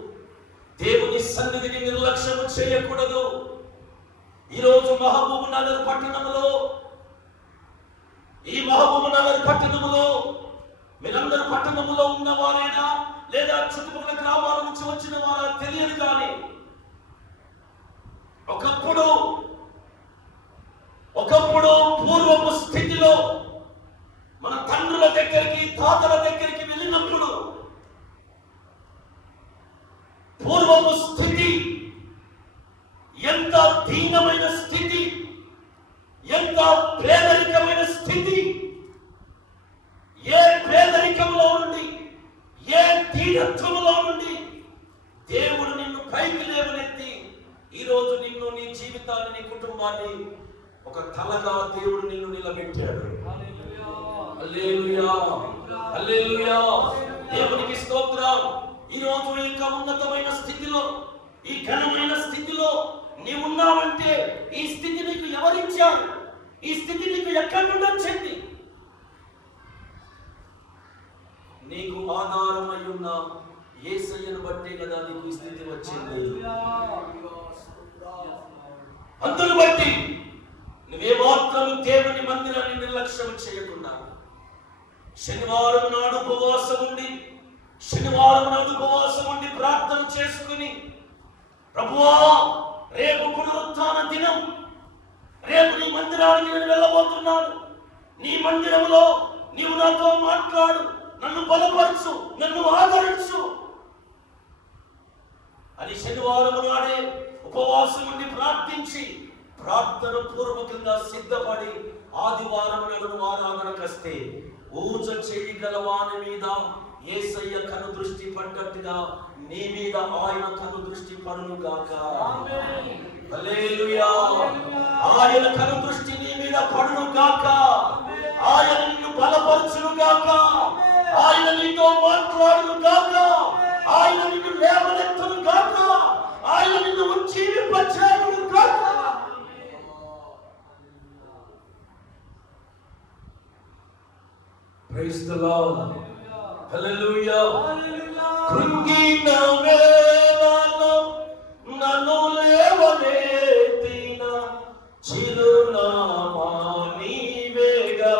దేవుని సన్నిధిని నిర్లక్ష్యం చేయకూడదు. ఈరోజు మహబూబ్ నగర్ పట్టణంలో, ఈ మహబూబ్ నగర్ పట్టణంలో మీరందరూ పట్టణంలో ఉన్నవారైనా లేదా చుట్టుపక్కల గ్రామాల నుంచి వచ్చిన వారా తెలియదు, కానీ ఒకప్పుడు పూర్వపు స్థితిలో మన తండ్రుల దగ్గరికి, తాతల దగ్గరికి వెళ్ళినప్పుడు పూర్వపు స్థితి ఎంత దీనమైన స్థితి, ఎంత పేదరికమైన స్థితి. ఏ పేదరికంలో నుండి, ఏ దీనత్వంలో నుండి దేవుడు నిన్ను పైకి లేవనెత్తి ఈరోజు నిన్ను, నీ జీవితాన్ని, నీ కుటుంబాన్ని ఒక తలగా దేవుడు నిన్ను నిలబెట్టాడు. హల్లెలూయా, హల్లెలూయా. దేవునికి స్తోత్రం. ఈరోజు ఇంకా ఉన్నతమైన స్థితిలో, ఈ ఘనమైన స్థితిలో నీవున్నావంటే ఈ స్థితి నీకు ఎవరిచ్చారు? ఈ స్థితి నీకు ఎక్కడి నుండి వచ్చింది? నీకు ఆధారమై ఉన్న యేసయ్యను బట్టే కదా నీకు ఈ స్థితి వచ్చింది. అందును బట్టి నువ్వేమాత్రం దేవుని మందిరాన్ని నిర్లక్ష్యం చేయకుండా శనివారం నాడు ఉపవాసం ఉండి ప్రార్థన చేసుకుని, ప్రభువా రేపు పునరుత్థాన దినం, రేపు నీ మందిరానికి నేను వెళ్ళబోతున్నాను, నీ మందిరంలో నీవు నాతో మాట్లాడు, నన్ను బలపరచు, నన్ను ఆదరించు అని శనివారం నాడే ఉపవాసం ఉండి ప్రార్థించి, ప్రార్థన పూర్వకంగా సిద్ధపడి ఆదివారం నాడు ఆరాధనకొస్తే ఊచ చేయగల వాని మీద యేసయ్య కను దృష్టి పడ్డట్టుగా నీ మీద ఆయన కను దృష్టి పడును గాక. హల్లెలూయా. ఆయన కను దృష్టి నీ మీద పడును గాక. ఆయన నిన్ను బలపరచును గాక. ఆయన నీతో మాట్లాడును గాక. ఆయన నిన్ను లేవనెత్తును గాక. ఆయన నిన్ను ఉజ్జీవింపచేయును గాక. Praise the Lord. Hallelujah. కృంగిన వేళలో నన్ను లేవనెత్తిన చిరునామా నీవేగా.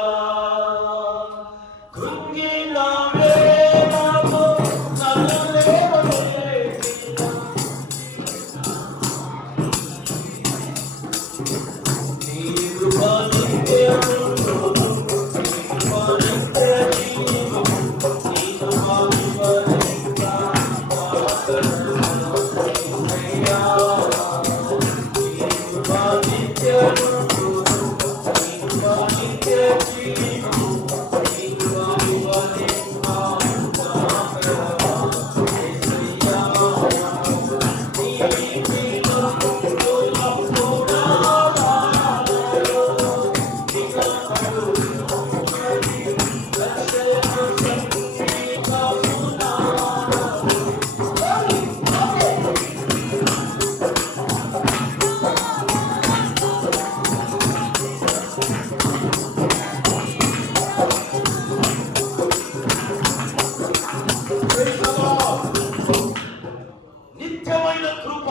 నిత్యమైన కృప,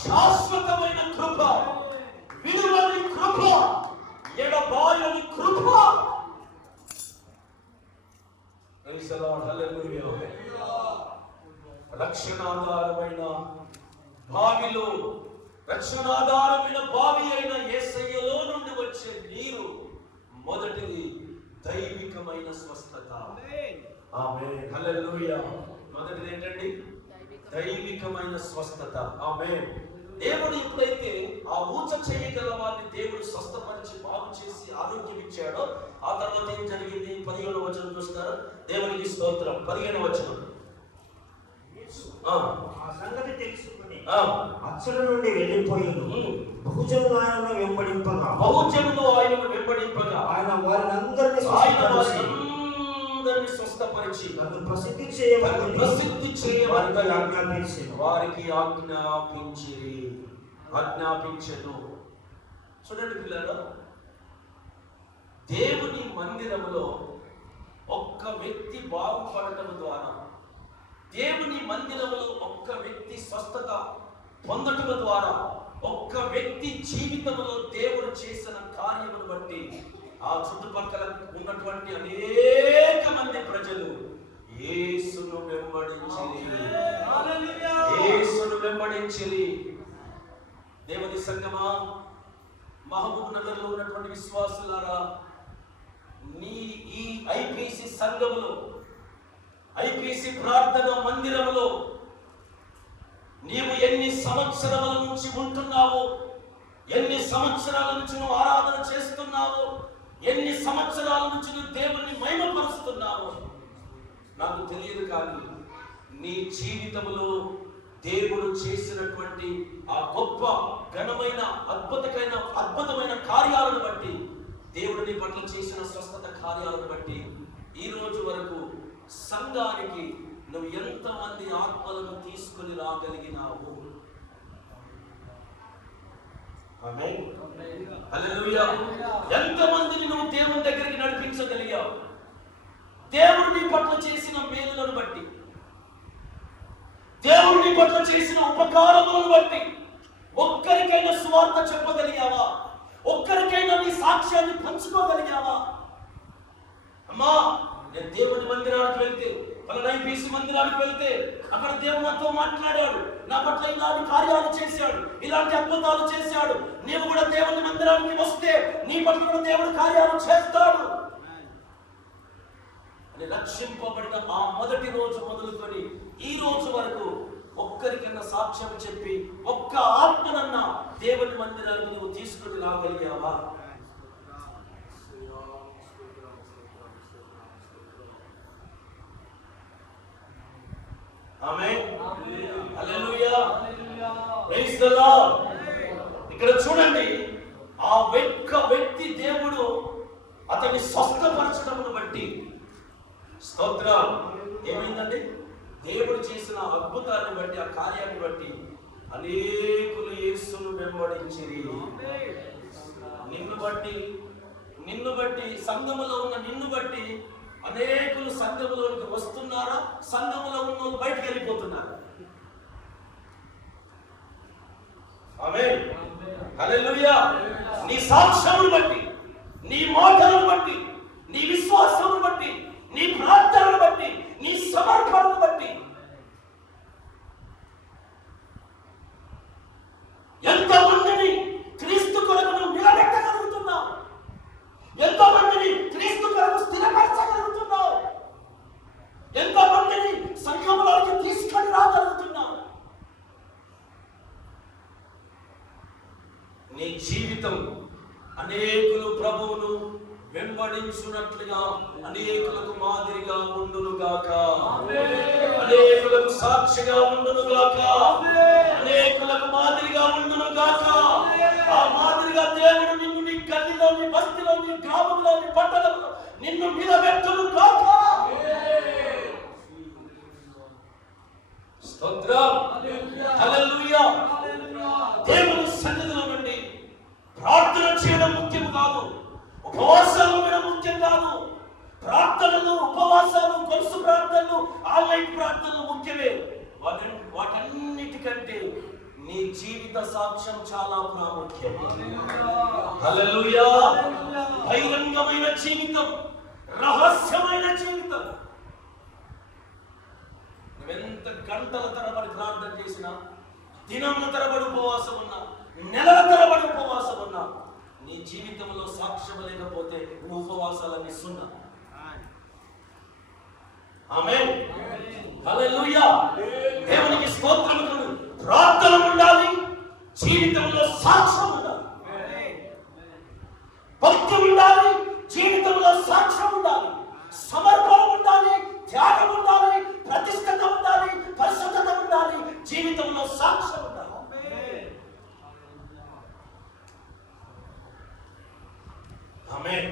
శాశ్వతమైన కృప, విడువని కృప, ఎడబాయని కృప. రక్షణాధారమైన బావిలో, రక్షణాధారమైన బావి అయిన యేసయ్యలో నుండి వచ్చే నీరు మొదటిది దైవికమైన స్వస్థత. ఆమేన్, హల్లెలూయా. మొదటిది ఏంటండి? దైవికమైన స్వస్థత. ఆమేన్. దేవుడు ఎప్పుడైతే ఆ ఊచ చేయగల వారిని దేవుడు స్వస్థపరిచి బాగు చేసి ఆరోగ్యం ఇచ్చాడో, ఆ తర్వాత ఏం జరిగింది? 15వ వచనం చూస్తారు. దేవునికి స్తోత్రం. 15వ వచనం. ఆ సంగతి తెలుసుకుని అచ్చట నుండి వెళ్ళిపోయాను. బహుజనులు ఆయనను వెంబడింపగా ఆయన వారిని స్వస్థపరిచి ప్రసిద్ధి చేయమని వారికి ఆజ్ఞాపించెను. చూడండి పిల్లలు, దేవుని మందిరములో ఒక్క వ్యక్తి బాగుపడటం ద్వారా, దేవుని మందిరంలో ఒక్క వ్యక్తి స్వస్థత పొందటం ద్వారా, ఒక్క వ్యక్తి జీవితంలో దేవుడు చేసిన కార్యమును బట్టి ఆ చుట్టుపక్కల ఉన్నటువంటి అనేక మంది ప్రజలు యేసును వెంబడించిరి. దేవుని సంగమా, మహబూబ్ నగర్ లో ఉన్నటువంటి విశ్వాసులారా, ఈ ఐపీసీ సంఘములో, ఐపీసీ ప్రార్థన మందిరంలో నీవు ఎన్ని సంవత్సరాల నుంచి ఉంటున్నావో, ఎన్ని సంవత్సరాల నుంచి నువ్వు ఆరాధన చేస్తున్నావో, ఎన్ని సంవత్సరాల నుంచి నువ్వు దేవుణ్ణి మహిమపరుస్తున్నావో నాకు తెలియదు. కానీ నీ జీవితంలో దేవుడు చేసినటువంటి ఆ గొప్ప ఘనమైన అద్భుతమైన కార్యాలను బట్టి, దేవుడిని పట్ల చేసిన స్వస్థత కార్యాలను బట్టి ఈ రోజు వరకు సంఘానికి నువ్వు ఎంతమంది ఆత్మలను తీసుకుని రాగలిగినావు? ఆమేన్, హల్లెలూయా. ఎంతమందిని నువ్వు దేవుని దగ్గరికి నడిపించగలిగావు? దేవుడు నీ పట్ల చేసిన మేలులను బట్టి, దేవుడు నీ పట్ల చేసిన ఉపకారములను బట్టి ఒక్కరికైనా సువార్త చెప్పగలిగావా? ఒక్కరికైనా నీ సాక్ష్యాన్ని పంచుకోగలిగావా? అమ్మా, నేను దేవుని మందిరానికి వెళ్తే, ఐపీసీ మందిరానికి వెళ్తే అక్కడ దేవుడు నాతో మాట్లాడాడు, నా పట్ల ఇలాంటి కార్యాలు చేశాడు, ఇలాంటి అద్భుతాలు చేశాడు. నీవు కూడా దేవుని మందిరానికి వస్తే నీ పట్ల కూడా దేవుడు కార్యాలు చేస్తాడు అని రక్షింపబడిన ఆ మొదటి రోజు మొదలుకొని ఈ రోజు వరకు ఒక్కరికన్నా సాక్ష్యం చెప్పి ఒక్క ఆత్మనన్నా దేవుని మందిరానికి నువ్వు తీసుకుని రాగలిగావా? ఆమేన్, హల్లెలూయా, ప్రైజ్ ది లార్డ్. ఇక్కడ చూడండి, ఆ వ్యక్తి దేవుడు అతన్ని స్వస్థపరచడమును బట్టి, స్తోత్రం, ఏమైందండి? దేవుడు చేసిన అద్భుతాన్ని బట్టి, ఆ కార్యాన్ని బట్టి అనేకులు యేసును వెంబడించిరి. నిన్ను బట్టి సంఘములో ఉన్న నిన్ను బట్టి అనేకులు సంఘములోనికి వస్తున్నారా? సంఘములో ఉన్న వాళ్ళు బయటికి వెళ్ళిపోతున్నారు. ఆమేన్, హల్లెలూయా. నీ సాక్ష్యమును బట్టి, నీ మాటలను బట్టి, నీ విశ్వాసమును బట్టి, నీ ప్రార్థనను బట్టి, నీ సమర్పణను బట్టి ఎంతమందిని క్రీస్తు కొరకు నువ్వు నిలబెట్టగలుగుతున్నావు? ఎంతమందిని క్రీస్తు కొరకు స్థిరపరచగలుగుతున్నావు? ఎంతమందిని సంఘములోకి తీసుకొని రా జీవితం అనేకులు ప్రభువును వెంబడించున్నట్లుగా అనేకులకు మాదిరిగా ఉండును గాక. అనేకులకు సాక్షిగా ఉండును గాక. అనేకులకు మాదిరిగా ఉండును గాక. ఆ మాదిరిగా దేవుడు నిన్ను నీ గల్లీలో, నీ బస్తీలో, నీ గ్రామంలో, నీ పట్టణంలో నిన్ను నిలబెట్టును గాక. స్తోత్రం. హల్లెలూయా. దేవుని సన్నిధిలో నుండి ప్రార్థన చేయడం ముఖ్యం కాదు, ఉపవాసాలు ఉండడం ముఖ్యం కాదు. ప్రార్థనలు, ఉపవాసాలు, కొలుసు ప్రార్థనలు, ఆన్లైన్ ప్రార్థనలు ముఖ్యమే. వాటన్నిటికంటే నీ జీవిత సాక్ష్యం చాలా ప్రాముఖ్యం. హల్లెలూయా. బహిరంగమైన జీవితం, రహస్యమైన జీవితం. నువ్వెంత గంటల తరబడి ప్రార్థన చేసినా, దినముల తరబడి ఉపవాసం ఉన్నా, నెలల తరబడి ఉపవాసం ఉన్నా, నీ జీవితంలో సాక్ష్యం లేకపోతే నీ ఉపవాసాలన్నీ సున్నా. ఆమేన్. హల్లెలూయా. దేవునికి స్తోత్రములు. ప్రార్థన ఉండాలి, జీవితంలో సాక్ష్యం ఉండాలి. భక్తి ఉండాలి, జీవితంలో సాక్ష్యం ఉండాలి. సమర్పణ ఉండాలి, త్యాగం ఉండాలి, ప్రతిష్టత ఉండాలి, పరిశుద్ధత ఉండాలి, జీవితంలో సాక్ష్యం ఉండాలి. ఆమేన్.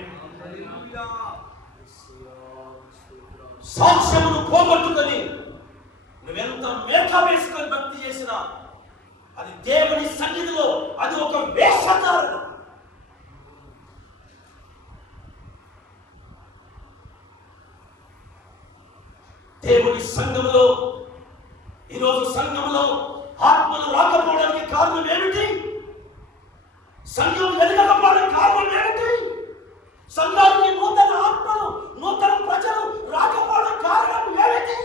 సాక్ష్యమును పోగొట్టుకొని నువ్వెంత మేక వేసుకొని భక్తి చేసినా అది దేవుని సన్నిధిలో అది ఒక వేషధారణ. దేవుని సంఘములో, ఈరోజు సంఘములో ఆత్మలు రాకపోవడానికి కారణం ఏమిటి? సంఘం ఎదగకపోవడానికి కారణం ఏమిటి? సంఘానికి నూతన ఆత్మలు, నూతన ప్రజలు రాకపోవడానికి కారణం ఏమిటి?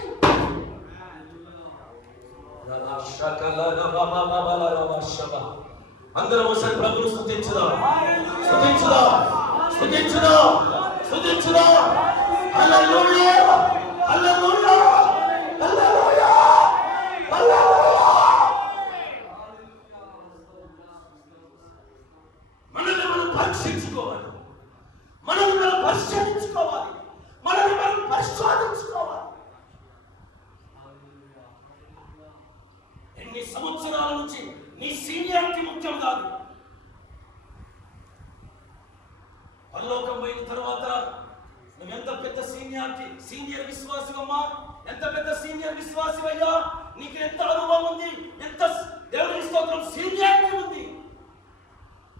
అందరం ఒకసారి ప్రభువును స్తుతించుదాం. స్తుతించుదాం, స్తుతించుదాం, స్తుతించుదాం. హల్లెలూయా, హల్లెలూయా, హల్లెలూయా, హల్లెలూయా. మనల్ని మనం పరీక్షించుకోవాలి, మనల్ని మనం పరిశీలించుకోవాలి, మనల్ని మనం పరిశోధించుకోవాలి. ఎన్ని సంవత్సరాల నుంచి నీ సీనియారిటీ ముఖ్యం కాదు. పరలోకం పోయిన తర్వాత నువ్వెంత పెద్ద సీనియర్ విశ్వాసమమ్మా, ఎంత పెద్ద సీనియర్ విశ్వాసమయ్యా, నీకు ఎంత అనుభవం ఉంది, ఎంత దేవుని స్తోత్రం సీనియారిటీ ఉంది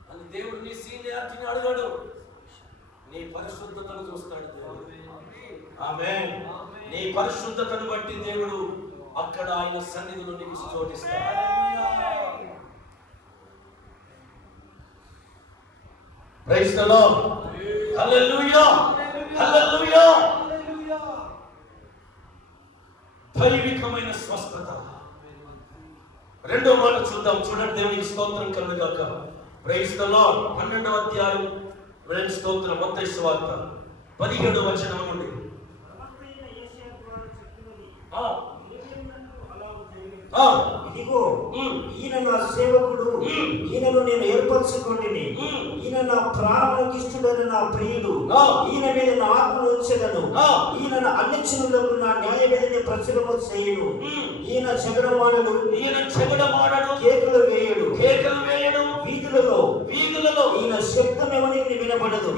అని దేవుడు నీ సీనియారిటీని అడగడు, నీ పరిశుద్ధతను చూస్తాడు దేవుడు. ఆమేన్. నీ పరిశుద్ధతను బట్టి దేవుడు అక్కడ ఆయన సన్నిధిలో నీకు చోటిస్తాడు. Praise the Lord. Hallelujah, hallelujah. దైవికమైన స్వస్థత. రెండో మాట చూద్దాం. చూడండి, దేవునికి స్తోత్రం కలుగుగాక. Praise the lord. 12వ అధ్యాయం దేవునికి స్తోత్రం. మత్తయి సువార్త 17వ వచనం నుండి. ఇదిగో ఈయన నా సేవకుడు, ఈయనను నేను ఏర్పరచుకుంటుని, ఈయన నా ప్రాణములకు ఇష్టడైన నా ప్రియుడు, ఈయన మీద నా ఆత్మను ఉంచెదను, ఈయన అన్ని జనులకు నా న్యాయ విధిని ప్రచురము చేయును. ఈయన చెగడమాడడు, కేకలు వేయడు, వీధులలో ఈయన శబ్దం ఎవరికి వినబడదు,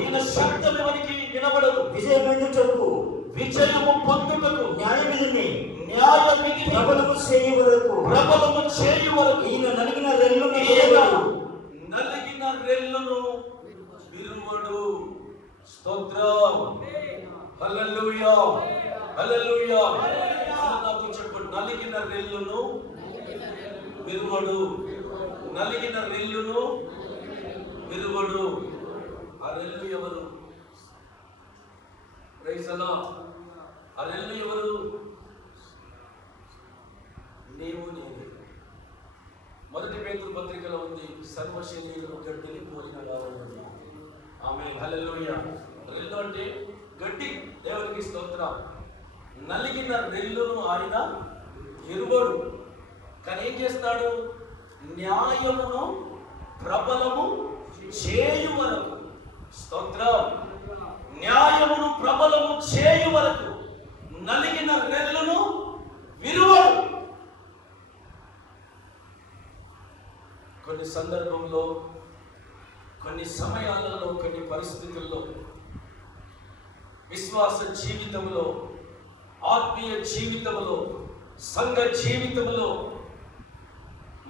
విజయము పొందుటకు న్యాయ విధిని ప్రబలము చేయు వరకు ఈయన నలిగిన రెల్లును విరువడు. స్తోత్రం. హల్లెలూయా, హల్లెలూయా. నాకు చెప్పండి, నలిగిన రెల్లును విరువడు, నలిగిన రెల్లును విరువడు. ఆ రెల్లు ఎవరు? Praise the Lord. ఆ రెల్లు ఎవరు? నీవు నేను. మొదటి పేతురు పత్రికలో ఉంది, సర్వశరీరము గడ్డిని పోలిన వాడు. ఆమేన్. హల్లెలూయా. రెల్లు అంటే గడ్డి. దేవునికి స్తోత్రం. నలిగిన రెల్లును ఆయన ఎరువడు, కానీ ఏం చేస్తాడు? న్యాయమును ప్రబలము చేయు వరకు, స్తోత్రం, న్యాయమును ప్రబలము చేయు వరకు నలిగిన రెల్లును విరువడు. కొన్ని సందర్భంలో, కొన్ని సమయాలలో, కొన్ని పరిస్థితుల్లో, విశ్వాస జీవితంలో, ఆత్మీయ జీవితంలో, సంఘ జీవితంలో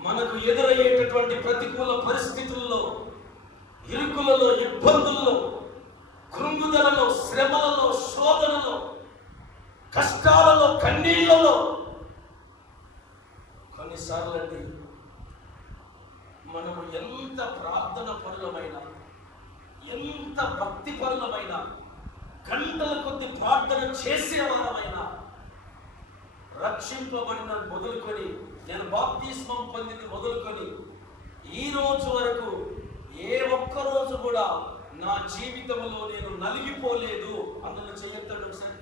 మనకు ఎదురయ్యేటటువంటి ప్రతికూల పరిస్థితుల్లో, ఇరుకులలో, ఇబ్బందుల్లో, కృంగుదలలో, శ్రమలలో, శోధనలో, కష్టాలలో, కన్నీళ్లలో కొన్నిసార్లు అండి మనము ఎంత ప్రార్థన పరులమైనా, ఎంత భక్తి పరులమైనా, గంటల కొద్ది ప్రార్థన చేసేవారమైనా, రక్షింపబడిన మొదలుకొని, నేను బాప్తిస్మం పొందింది మొదలుకొని ఈ రోజు వరకు ఏ ఒక్క రోజు కూడా నా జీవితంలో నేను నలిగిపోలేదు. అందులో చెయ్యొద్దండి ఒకసారి.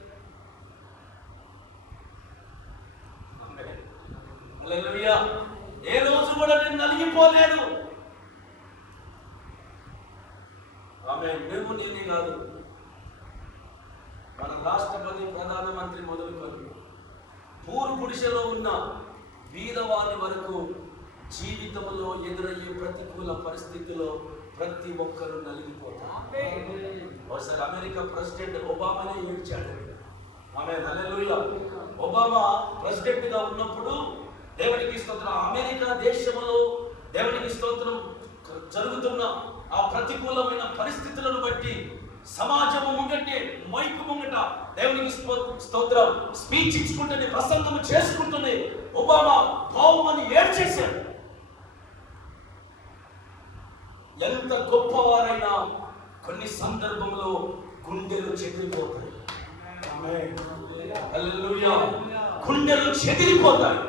హల్లెలూయా. ఏ రోజు కూడా నేను నలిగిపోలేదు. ఆమె నువ్వు నేనే కాదు, మన రాష్ట్రపతి, ప్రధానమంత్రి మొదలుకొని పూర్వ పురుషలో ఉన్న వీరవాణి వరకు జీవితంలో ఎదురయ్యే ప్రతికూల పరిస్థితిలో ప్రతి ఒక్కరూ నలిగిపోతారు. ఒకసారి అమెరికా ప్రెసిడెంట్ ఒబామానే ఏడ్చాడు. ఆమె హల్లెలూయా. ఒబామా ప్రెసిడెంట్ గా ఉన్నప్పుడు దేవునికి స్తోత్రం, అమెరికా దేశంలో దేవునికి స్తోత్రం జరుగుతున్న ఆ ప్రతికూలమైన పరిస్థితులను బట్టి సమాజము ముంగంటే, మైకు ముంగట దేవునికి స్తోత్రం స్పీచ్ ఇచ్చుకుంటూనే, ప్రసంగం చేసుకుంటూనే ఒబామా భావమని ఏడ్చేశాడు. ఎంత గొప్పవారైనా కొన్ని సందర్భంలో గుండెలు చెదిరిపోతాయి. హల్లెలూయా. గుండెలు చెదిరిపోతాయి,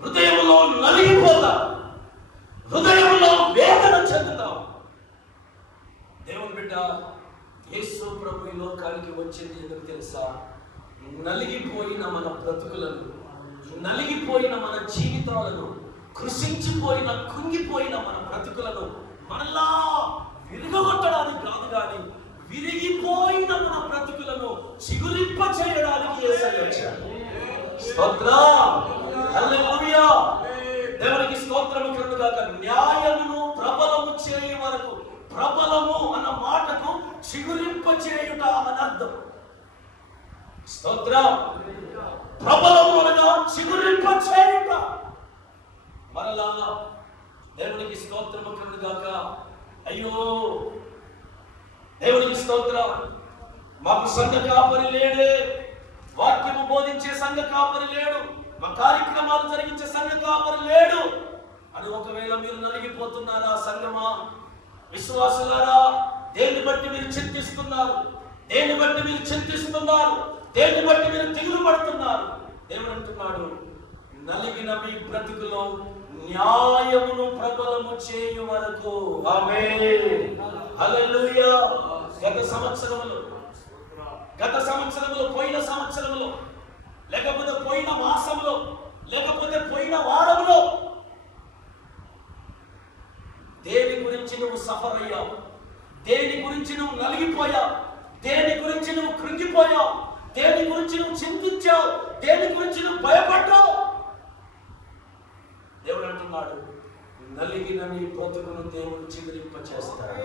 హృదయంలో నలిగిపోతా, హృదయంలో వేదన చెందుతాం. దేవుని బిడ్డ, యేసు ప్రభు ఈ లోకానికి వచ్చింది ఎందుకు తెలుసా? నలిగిపోయిన మన బ్రతుకులను, నలిగిపోయిన మన జీవితాలను, కృషించిపోయిన, కుంగిపోయిన మన బ్రతుకులను మరలా విరగొట్టడానికి కాదు, కానీ విరిగిపోయిన మన బ్రతుకులను చిగురింప చేయడానికి యేసయ్య వచ్చాడు. స్తోత్రం, హల్లెలూయా. దేవునికి స్తోత్రము కలుగుగాక. న్యాయమును ప్రబలము చేయ వరకు, ప్రబలము అన్న మాటకు చిగురింప చేయుట అని అర్థం. స్తోత్రం. ప్రబలము అనగా చిగురింప చేయుట. మరలా దేవునికి స్తోత్రము కలుగుగాక. అయ్యో దేవునికి స్తోత్రం, మాకు సంఘ కాపరి లేడే, వాక్యము బోధించే సంఘ కాపరి లేడు, మా కార్యక్రమాలు జరిగించే సంఘ కాపరి లేడు అని ఒకవేళ మీరు నలిగిపోతున్నారా? సంఘమా, విశ్వాసులారా, దేన్ని బట్టి మీరు చింతిస్తున్నారు? దేన్ని బట్టి మీరు చింతిస్తున్నారు? దేన్ని బట్టి మీరు దిగులు పడుతున్నారు? దేవుడు అంటున్నాడు, నలిగిన మీ బ్రతుకులో న్యాయమును ప్రబలము చేయు వరకు. ఆమేన్, హల్లెలూయా. గత సంవత్సరంలో, పోయిన సంవత్సరంలో, లేకపోతే పోయిన మాసంలో, లేకపోతే పోయిన వారంలో దేని గురించి నువ్వు సఫర్ అయ్యావు? దేని గురించి నువ్వు నలిగిపోయావు? దేని గురించి నువ్వు కృంగిపోయావు? దేని గురించి నువ్వు చింతించావు? దేని గురించి నువ్వు భయపడ్డావు? దేవుడు అంటున్నాడు, నలిగిన నీ బ్రతుకును దేవుడు చిగురింప చేస్తాడు.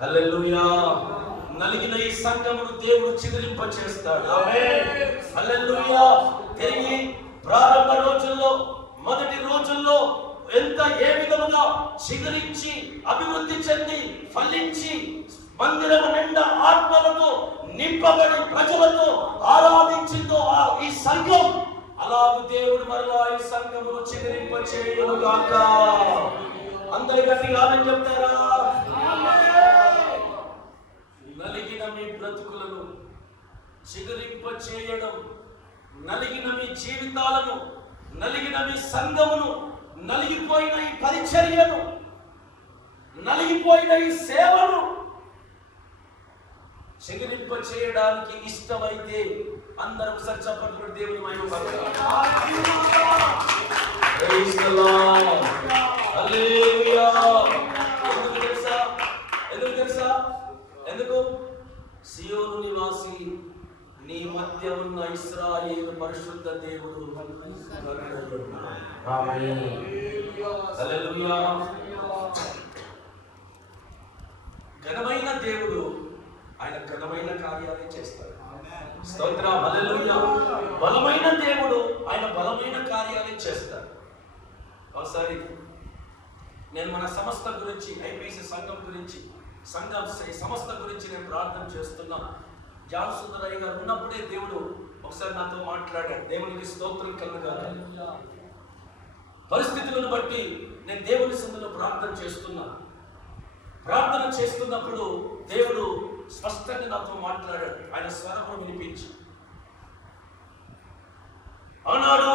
హల్లెలూయా. నలిగిన ఈ సంఘమును దేవుడు చిగురింప చేస్తాడు. ఆమేన్, హల్లెలూయా. తిరిగి ప్రారంభ రోజుల్లో, మొదటి రోజుల్లో ఏ విధముగా చిగురించి, అభివృద్ధి చెంది, ఫలించి, మందిరము నిండా ఆత్మలతో నింపబడి ప్రజలతో ఆరాధించిందో ఈ సంఘం, అలాగే దేవుడు మరలా ఈ సంఘమును చిగురింప చేయను గాక. అందరి గట్టిగా ఆమేన్ చెప్తారా? నలిగిన మీ బ్రతుకులను చిగురింప చేయడం, నలిగిన మీ జీవితాలను, నలిగిన మీ సంఘమును, నలిగిపోయిన ఈ పరిచర్యను, నలిగిపోయిన ఈ సేవను చిగురింప చేయడానికి ఇష్టమైతే అందరూ ఒకసారి చప్పట్లు దేవుని మహిమ పరచాలి. Praise the Lord. Hallelujah. ఎందుకు తెలుసా? ఎందుకు? సియోను నివాసి, నీ మధ్య ఉన్న ఇశ్రాయేలు పరిశుద్ధ దేవుడు ఆమేన్. హల్లెలూయా. ఘనమైన దేవుడు ఆయన ఘనమైన కార్యాలు చేస్తాడు. స్తోత్రం. హల్లెలూయా. బలమైన దేవుడు ఆయన బలమైన కార్యాలు చేస్తాడు. ఒకసారి నేను మన సంస్థ గురించి, ఐపీసీ సంఘం గురించి, సంస్థ గురించి నేను ప్రార్థన చేస్తున్నాను. జాన్ సుందరయ్య గారు ఉన్నప్పుడే దేవుడు ఒకసారి నాతో మాట్లాడాడు. దేవునికి స్తోత్రం కలుగుగాక. పరిస్థితులను బట్టి నేను దేవుని సన్నిధిలో ప్రార్థన చేస్తున్నాను. ప్రార్థన చేస్తున్నప్పుడు దేవుడు స్పష్టంగా నాతో మాట్లాడాడు. ఆయన స్వరము వినిపించి, ఆనాడు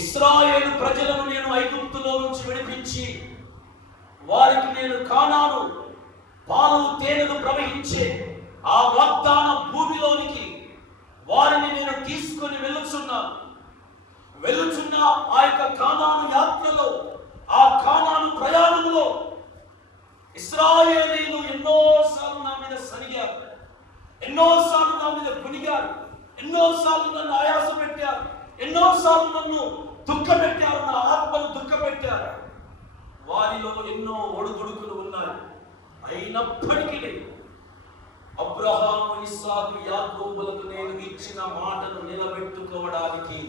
ఇశ్రాయేలు ప్రజలను నేను ఐగుప్తులో నుంచి విడిపించి వారికి నేను కానాను పాలు తేనెలు ప్రవహించే ఆ వాగ్దాన భూమిలోనికి వారిని నేను తీసుకొని వెళ్ళుచున్న ఆ యొక్క కానాను యాత్రలో, ఆ కానాను ప్రయాణంలో ఇశ్రాయేలీయులు ఎన్నోసార్లు నా మీద సనిగారు, ఎన్నోసార్లు నా మీద గునిగారు, ఎన్నోసార్లు నన్ను ఆయాస పెట్టారు, ఎన్నోసార్లు నన్ను దుఃఖపెట్టారు, నా ఆత్మను దుఃఖపెట్టారు. వారిలో ఎన్నో ఒడుదుడుకులు ఉన్నాయి. అయినప్పటికీ అబ్రహాము, ఇస్సాకు, యాకోబులకు నేను ఇచ్చిన మాటను నిలబెట్టుకోవడానికి,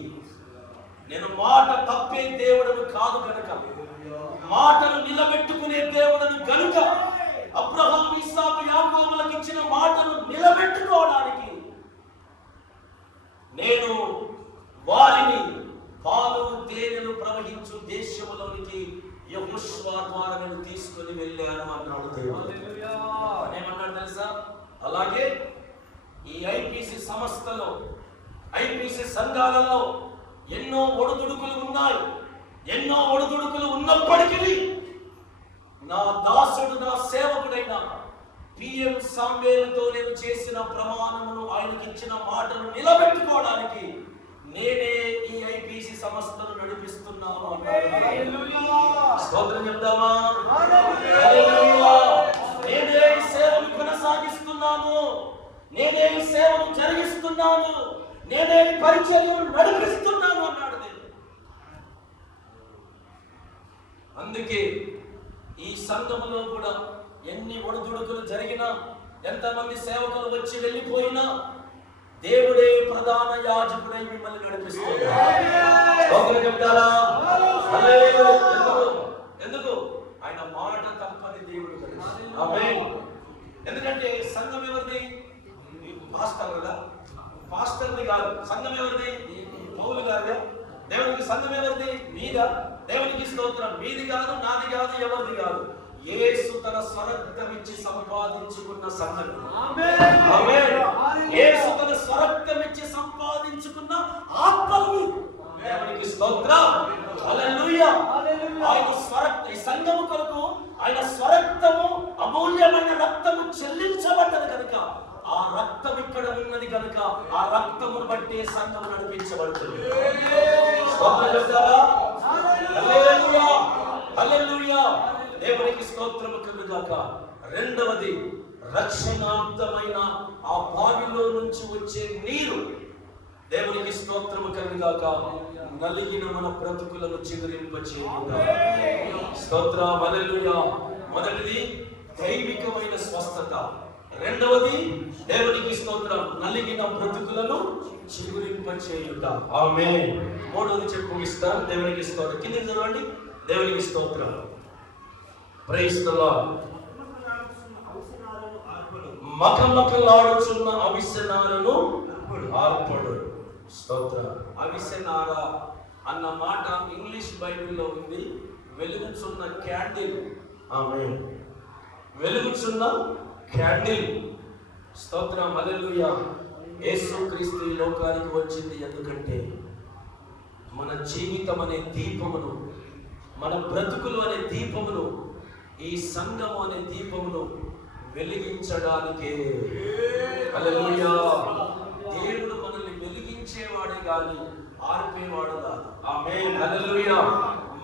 నేను మాట తప్పే దేవుడను కాదు కనుక, మాటను నిలబెట్టుకునే దేవుడను కనుక, అబ్రహాము, ఇస్సాకు, యాకోబులకు ఇచ్చిన మాటను నిలబెట్టుకోవడానికి నేను వారిని పాలు తేనెలు ప్రవహించు దేశంలోనికి యెహోషువ ద్వారా నేను తీసుకొని వెళ్ళాను అన్నాడు దేవుడు. ఏమన్నాడు తెలుసా? అలాగే ఈ ఐపీసీ సంస్థలో, ఐపీసీ సంఘాలలో ఎన్నో ఒడుదుడుకులు ఉన్నాయి. ఎన్నో ఒడుదుడుకులు ఉన్నప్పటికీ నా దాసుడు, నా సేవకుడైన పిఎం సామ్వేలుతో నేను చేసిన ప్రమాణమును, ఆయనకి ఇచ్చిన మాటను నిలబెట్టుకోవడానికి నేనే ఈ ఐపీసీ సంస్థను నడిపిస్తున్నాను అన్నాడు. స్తోత్రం చెప్దామా? హల్లెలూయా. నేనే ఈ సేవను కొనసాగిస్తున్నాను, నేనే ఈ సేవను జరిగిస్తున్నాను, నేనే ఈ పరిచర్యను నడిపిస్తున్నాను అన్నాడు దేవుడు. అందుకే ఈ సంఘములో కూడా ఎన్ని ఒడిదుడుకులు జరిగినా, ఎంతమంది సేవకులు వచ్చి వెళ్ళిపోయినా దేవుడే ప్రధాన యాజకుడై మిమ్మల్ని నడిపిస్తున్నాడు. చెప్తారా? ఎందుకు? ఆయన మాట తప్పని దేవుడు. ఆమేన్. ఎందుకంటే సంఘం ఎవరిది? పాస్టర్ కదా. పాస్టర్ది కాదు. సంఘం ఎవరిది? పౌలు గారిదా? దేవునికి సంఘం ఎవరిది? మీదా? దేవునికి స్తోత్రం. మీది కాదు, నాది కాదు, ఎవరిది కాదు. యేసు తన స్వరక్తమిచ్చి సంపాదించుకున్న సంఘం. ఆమేన్. యేసు తన స్వరక్తమిచ్చి సంపాదించుకున్న ఆత్మలు. దేవునికి స్తోత్రం. హల్లెలూయా. ఆయన ఈ సంఘము కొరకు ఆయన స్వరక్తము, అమూల్యమైన రక్తము చెల్లించబడ్డది కనుక, ఆ రక్తం ఇక్కడ ఉన్నది కనుక ఆ రక్తమును బట్టి సంఘం నడిపించబడుతుంది. స్తోత్రం చెప్తారా? హల్లెలూయా. హల్లెలూయా. దేవునికి స్తోత్రము కలుగుగాక. రెండవది, రక్షణార్థమైన ఆ బావిలో నుంచి వచ్చే నీరు. దేవునికి స్తోత్రము కలుగుగాక. నలిగిన మన బ్రతుకులను చిగురింపచేయుగా. స్తోత్రం. హల్లెలూయా. మొదటిది దైవికమైన స్వస్థత. రెండవది దేవునికి స్తోత్రం, నలిగిన బ్రతుకులను చిగురింపచేయుట. ఆమేన్. మూడవది చెప్పు ముగిస్తాను. దేవునికి స్తోత్రం. కింద చదవండి. దేవునికి స్తోత్రం. Praise the Lord. మకమకలాడుచున్న అవిసెనారను ఆర్పడు. స్తోత్రం. అవిసెనార అన్న మాట ఇంగ్లీష్ బైబిల్లో ఉంది. వెలుగుచున్న క్యాండిల్. ఆమేన్. వెలుగుచున్న క్యాండిల్. స్తోత్రం. హల్లెలూయా. యేసుక్రీస్తు ఈ లోకానికి వచ్చింది ఎందుకంటే మన జీవితం అనే దీపమును, మన బ్రతుకులు అనే దీపమును, ఈ సంఘము అనే దీపమును వెలిగించడానికే. హల్లెలూయా. దేవుడు మనల్ని వెలిగించేవాడే కానీ ఆర్పేవాడు కాదు. ఆమేన్, హల్లెలూయా.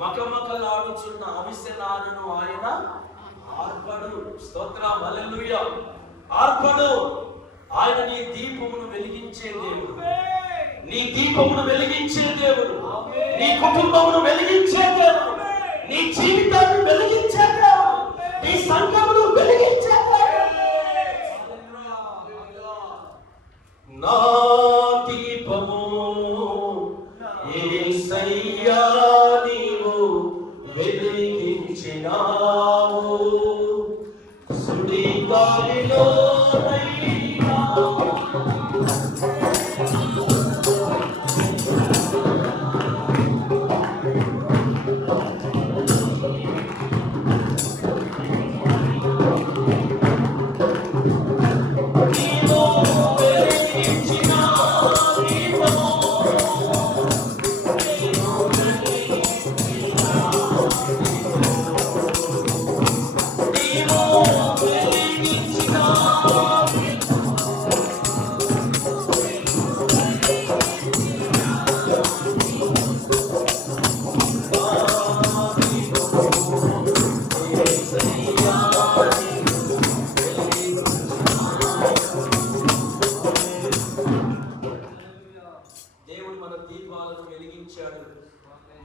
మకమకలాడుచున్న అవిసెనారను ఆయన ఆర్పడు. స్తోత్రం, హల్లెలూయా. ఆర్పడు. ఆయన నీ దీపమును వెలిగించే దేవుడు, నీ దీపమును వెలిగించే దేవుడు, నీ కుటుంబమును వెలిగించే దేవుడు, నీ జీవితాన్ని వెలిగించే దేవుడు, నీ సంఘమును వెలిగించే దేవుడు. నా దీపము యేసయ్యా నీవు వెలిగించినావు, సుడి గాలిలో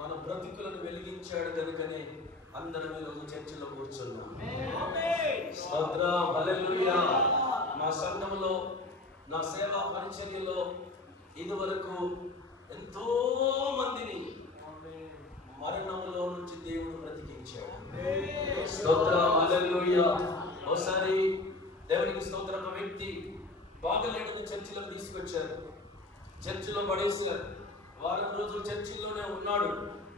మన బ్రతుకులను వెలిగించాడు కనుకనే అందరం ఈరోజు చర్చిలో కూర్చున్నాం. స్తోత్రం, హల్లెలూయా. నా సంఘములో, నా సేవా పరిచర్యలో ఇదివరకు ఎంతో మందిని మరణంలో నుంచి దేవుడు బ్రతికించాడు. స్తోత్రం, హల్లెలూయా. ఒకసారి దేవునికి స్తోత్రం, ఒక వ్యక్తి బాగలేడని చర్చిలోకి తీసుకొచ్చారు, చర్చిలో పడేశారు. వారం రోజులు చర్చిలోనే ఉన్నాడు.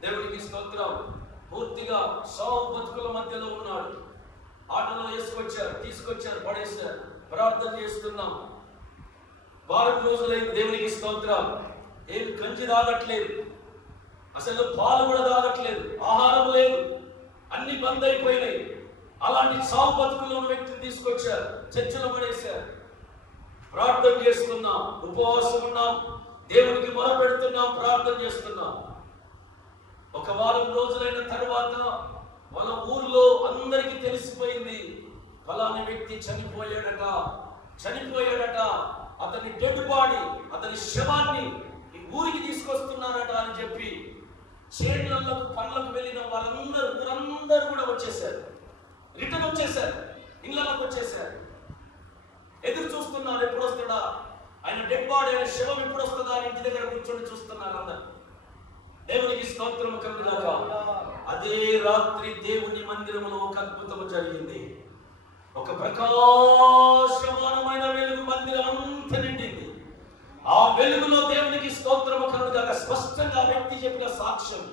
దేవునికి స్తోత్రం. పూర్తిగా సావు బతుకుల మధ్యలో ఉన్నాడు. ఆటోలో తీసుకొచ్చారు, పడేశారు. ప్రార్థన చేస్తున్నాం. వారం రోజులైంది. దేవునికి స్తోత్రం. ఏమి గంజి తాగట్లేదు, అసలు పాలు కూడా తాగట్లేదు, ఆహారం లేదు, అన్ని బంద్ అయిపోయినాయి. అలాంటి సావు బతుకులో ఉన్న వ్యక్తిని తీసుకొచ్చారు, చర్చిలో పడేశారు. ప్రార్థన చేస్తున్నాం, ఉపవాసం ఉన్నాం, దేవునికి మొరపెడుతున్నాం, ప్రార్థన చేస్తున్నాం. ఒక వారం రోజులైన తర్వాత మన ఊర్లో అందరికీ తెలిసిపోయింది, ఫలానా వ్యక్తి చనిపోయాడట. అతని డెడ్ బాడీ, అతని శవాన్ని ఈ ఊరికి తీసుకొస్తున్నారట అని చెప్పి చేనులకు పనులకు వెళ్ళిన ఊరందరూ కూడా వచ్చేసారు, రిటర్న్ వచ్చేసారు, ఇళ్ళకి వచ్చేసారు. ఎదురు చూస్తున్నారు, ఎప్పుడు వస్తాడా ఆయన డెడ్ బాడీ, ఆయన శవం ఎప్పుడు వస్తుందా అని ఇంటి దగ్గర కూర్చొని చూస్తున్నారు అందరు. దేవునికి స్తోత్రం కలుగుగాక. అదే రాత్రి దేవుని మందిరములో ఒక అద్భుతం జరిగింది. ఒక ప్రకాశమానమైన వెలుగు మందిరం అంతా నిండింది. ఆ వెలుగులో దేవునికి స్తోత్రము కలుగుగాక. స్పష్టంగా వ్యక్తి చెప్పిన సాక్ష్యం,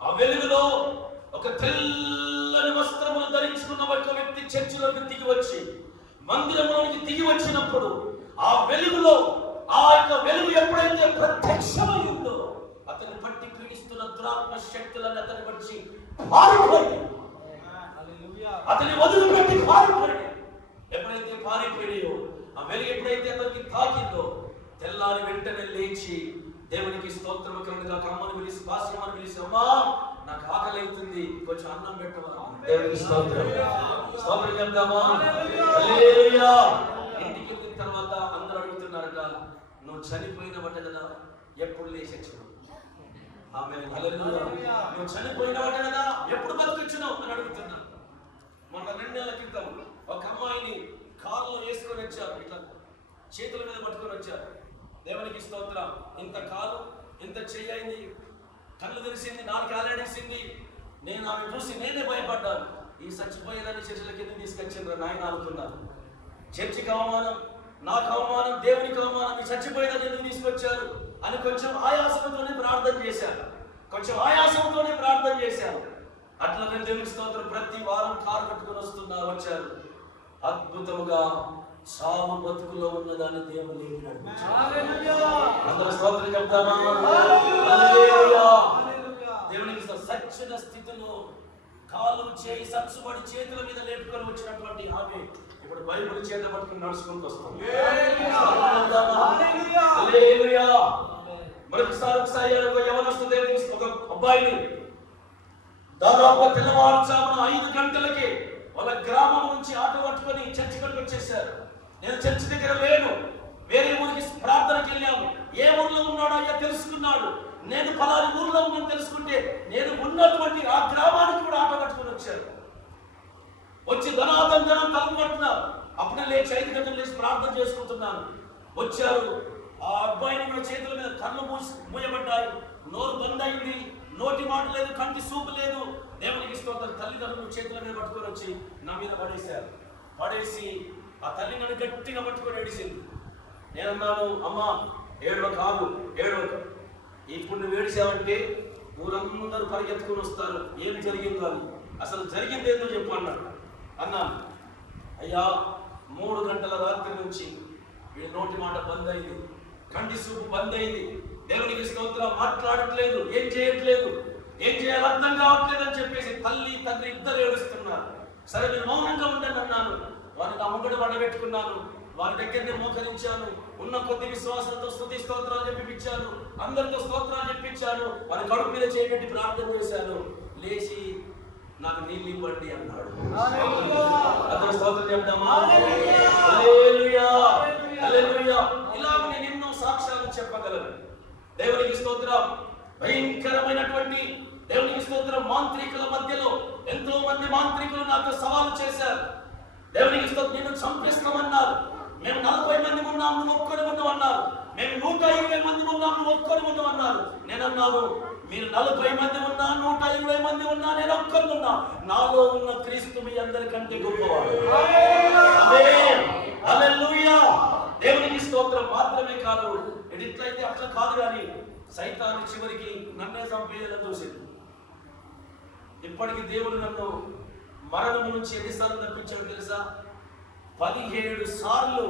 ఆ వెలుగులో ఒక తెల్లని వస్త్రములు ధరించుకున్న ఒక వ్యక్తి చర్చిలోకి మందిరంలోకి దిగి వచ్చినప్పుడు ఆ వెలుగులో, ఆ యొక్క వెలుగు ఎప్పుడైతే ప్రత్యక్షమైందో అతన్ని పట్టి పీడిస్తున్న దురాత్మ శక్తులను అతని వచ్చి పారిపోయి, అతని వదిలిపెట్టి పారిపోయి. ఎప్పుడైతే పారిపోయాయో, ఆ వెలుగు ఎప్పుడైతే అతనికి తాకిందో, తెల్లారి వెంటనే లేచి దేవునికి స్తోత్రము కలుగుగా అమ్మని పిలిచి, భాస్యమని పిలిచి, అమ్మా నాకు ఆకలి అవుతుంది, కొంచెం అన్నం పెట్టవా. దేవునికి స్తోత్రం చెప్దామా. హల్లెలూయా. ఇంటికి వెళ్ళిన తర్వాత అందరూ అడుగుతున్నారట, నువ్వు చనిపోయినవట కదా, ఎప్పుడు లేచొచ్చినావు? ఆమేన్, హల్లెలూయా. నువ్వు చనిపోయినవట కదా, ఎప్పుడు బతికొచ్చినావు అని అడుగుతున్నా. మొన్న 2 నెలల క్రితం ఒక అమ్మాయిని కారులో వేసుకొని వచ్చారు, ఇట్లా చేతుల మీద పట్టుకొని వచ్చారు. దేవునికి స్తోత్రం. ఇంత కాలు, ఇంత చెయ్యి అయింది, కళ్ళు తెరిసింది, నాలుగు కాలేడేసింది. నేను ఆమె చూసి నేనే భయపడ్డాను. ఈ చచ్చిపోయేదాన్ని చర్చిల కింద తీసుకొచ్చిండ్రు నాయన అనుకున్నాను. చర్చికి అవమానం, నాకు అవమానం, దేవునికి అవమానం, ఈ చచ్చిపోయేదాన్ని ఎందుకు తీసుకొచ్చారు అని కొంచెం ఆయాసంతోనే ప్రార్థన చేశాను. అట్లా నేను దేవునికి స్తోత్రం. ప్రతి వారం కారు కట్టుకొని వచ్చారు. అద్భుతముగా సావు బతుకులో ఉన్నదాన్ని దేవుడు లేపినాడు. అందరూ స్తోత్రం చెప్తామా. దేవునికి సచ్చిన స్థితిలో కాలు చేయి సచ్చుబడి చేతుల మీద లేపుకొని వచ్చినటువంటి ఆమె ఇప్పుడు బైబిల్ చేత పట్టుకుని నడుచుకుంటూ వస్తుంది. ఒకసారి ఒక యవనస్తు దేవునికి ఒక అబ్బాయిని దాదాపు తెల్లవారుజామున 5 గంటలకి వాళ్ళ గ్రామం నుంచి ఆటో పట్టుకొని చర్చి కడికి వచ్చేసారు. నేను చర్చి దగ్గర లేను, వేరే ఊరికి ప్రార్థనకి వెళ్ళాము. ఏ ఊర్లో ఉన్నాడో అయ్యా తెలుసుకున్నాడు. నేను పలాని ఊర్లో ఉన్నాను తెలుసుకుంటే నేను ఉన్నటువంటి ఆ గ్రామానికి కూడా ఆటో కట్టుకొని వచ్చారు. వచ్చి ధనాదం తలుపు పడుతున్నారు. అప్పుడే లేచి 5 గంటలు లేచి ప్రార్థన చేసుకుంటున్నాను. వచ్చారు. ఆ అబ్బాయిని కూడా చేతుల మీద కళ్ళు మూయబడ్డాయి, నోరు బంద్ అయింది, నోటి మాట లేదు, కంటి సూపు లేదు. దేవునికి స్తోత్రం. తల్లిదండ్రులు చేతుల మీద పట్టుకొని వచ్చి నా మీద పడేశారు. పడేసి ఆ తల్లి నన్ను గట్టిగా పట్టుకొని ఏడిసింది. నేనన్నాను, అమ్మా ఏడవ కాదు, ఏడవ. ఇప్పుడు నువ్వు ఏడిసావంటే ఊరందరూ పరిగెత్తుకొని వస్తారు, ఏం జరిగిందో అని. అసలు జరిగింది ఏందో చెప్పు అన్నాడు. అన్నాను, అయ్యా 3 గంటల రాత్రి నుంచి వీడి నోటి మాట బంద్ అయింది, కంటి సూపు బంద్ అయింది, దేవునికి స్తోత్రం, మాట్లాడట్లేదు, ఏం చేయట్లేదు, ఏం చేయాలి అర్థం కావట్లేదు అని చెప్పేసి తల్లి తండ్రి ఇద్దరు ఏడుస్తున్నారు. సరే నేను మౌనంగా ఉండండి అన్నాను. వారికి అమ్మగడు వండబెట్టుకున్నాను, వారి దగ్గరనే మోకరించాను. ఉన్న కొద్ది విశ్వాసంతో స్తుతి స్తోత్రాలు చెప్పించాను, అందరితో స్తోత్రాలు చెప్పించాను. వారి కడుపు మీద చేయబెట్టి ప్రార్థన చేశాను. లేచి నాకు నీళ్ళు ఇవ్వండి అన్నాడు. స్తోత్రం చెప్తామా? హల్లెలూయా, హల్లెలూయా. ఇలాగ నేను ఎన్నో సాక్ష్యాలు చెప్పగలను. దేవునికి స్తోత్రం. భయంకరమైనటువంటి దేవునికి స్తోత్రం. మాంత్రికుల మధ్యలో ఎంతో మంది మాంత్రికులు నాతో సవాలు చేశారు. దేవునికి స్తోత్రం. నిన్ను చంపిస్తామన్నారు. మేము 40 మంది ఉన్నాం, నువ్వు ఒక్కడి ఉన్నావు అన్నారు. మేము 120 మంది ఉన్నాం, నువ్వు ఒక్కడి ఉన్నావు అన్నారు. నేను అన్నాను, మీరు 40 మంది ఉన్నా, 120 మంది ఉన్నా, నేను ఒక్కడి ఉన్నా. నాలో ఉన్న క్రీస్తు మీ అందరికంటే గొప్పవాడు. ఆమేన్, హల్లెలూయా. దేవునికి స్తోత్రం. మాత్రమే కాదు, ఇట్లయితే అట్లా కాదు, కానీ సైతాను చివరికి నన్నే చంపేయాలని చూసింది. ఇప్పటికి దేవుడు నన్ను మరణం నుంచి ఎన్నిసార్లు తప్పించాడు తెలుసా? 17 సార్లు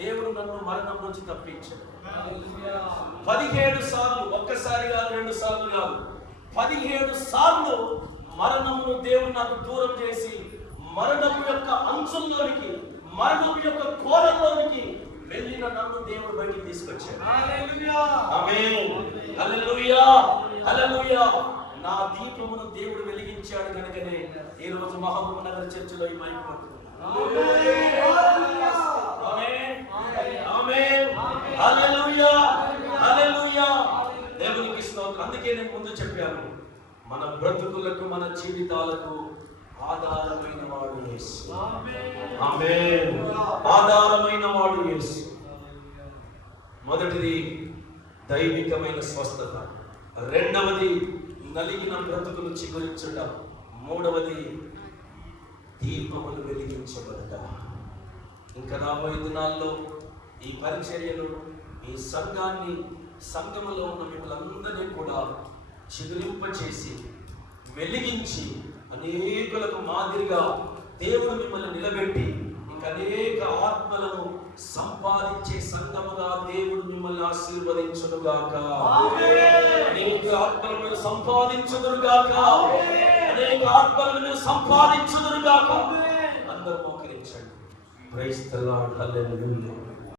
దేవుడు నన్ను మరణం నుంచి తప్పించాడు. 17 సార్లు, ఒక్కసారి కాదు, 2 సార్లు కాదు, 17 సార్లు మరణమును దేవుడు నాకు దూరం చేసి మరణము యొక్క అంచుల్లోనికి, మరణం యొక్క కోరల్లోనికి వెళ్ళిన నన్ను దేవుడు బయటికి తీసుకొచ్చాడు. ఆమేన్, హల్లెలూయా, హల్లెలూయా. నా దీపమును దేవుడు వెలిగించాడు కనుకనే ఈ రోజు మహబూబ్ నగర్ చర్చిలో ఈ మైక్ పట్టుకున్నాను. ఆమేన్, ఆమేన్, హల్లెలూయా, హల్లెలూయా. దేవునికి స్తోత్రం. అందుకే నేను ముందు చెప్పాను, మన బ్రతుకులకు, మన జీవితాలకు ఆధారమైన వాడు యేసు. ఆమేన్, ఆధారమైన వాడు యేసు. మొదటిది దైవికమైన స్వస్థత, రెండవది నలిగిన బ్రతుకులు చిగురించడం, మూడవది దీపములు వెలిగించబడటం. ఇంకా రాబోయే దినాల్లో ఈ పరిచర్యలు, ఈ సంఘాన్ని, సంఘములో ఉన్న మిమ్మల్ని కూడా చిగురింపచేసి వెలిగించి అనేకులకు మాదిరిగా దేవుడు మిమ్మల్ని నిలబెట్టి ఇంకా అనేక ఆత్మలను సంపాదించే సంఘముగా దేవుడు మిమ్మల్ని ఆశీర్వదించునుగాక. అనేక ఆత్మలను సంపాదించుదురుగాక, అనేక ఆత్మలను సంపాదించుదురుగాక. అందరూ మోకరించండి. Praise the Lord, hallelujah.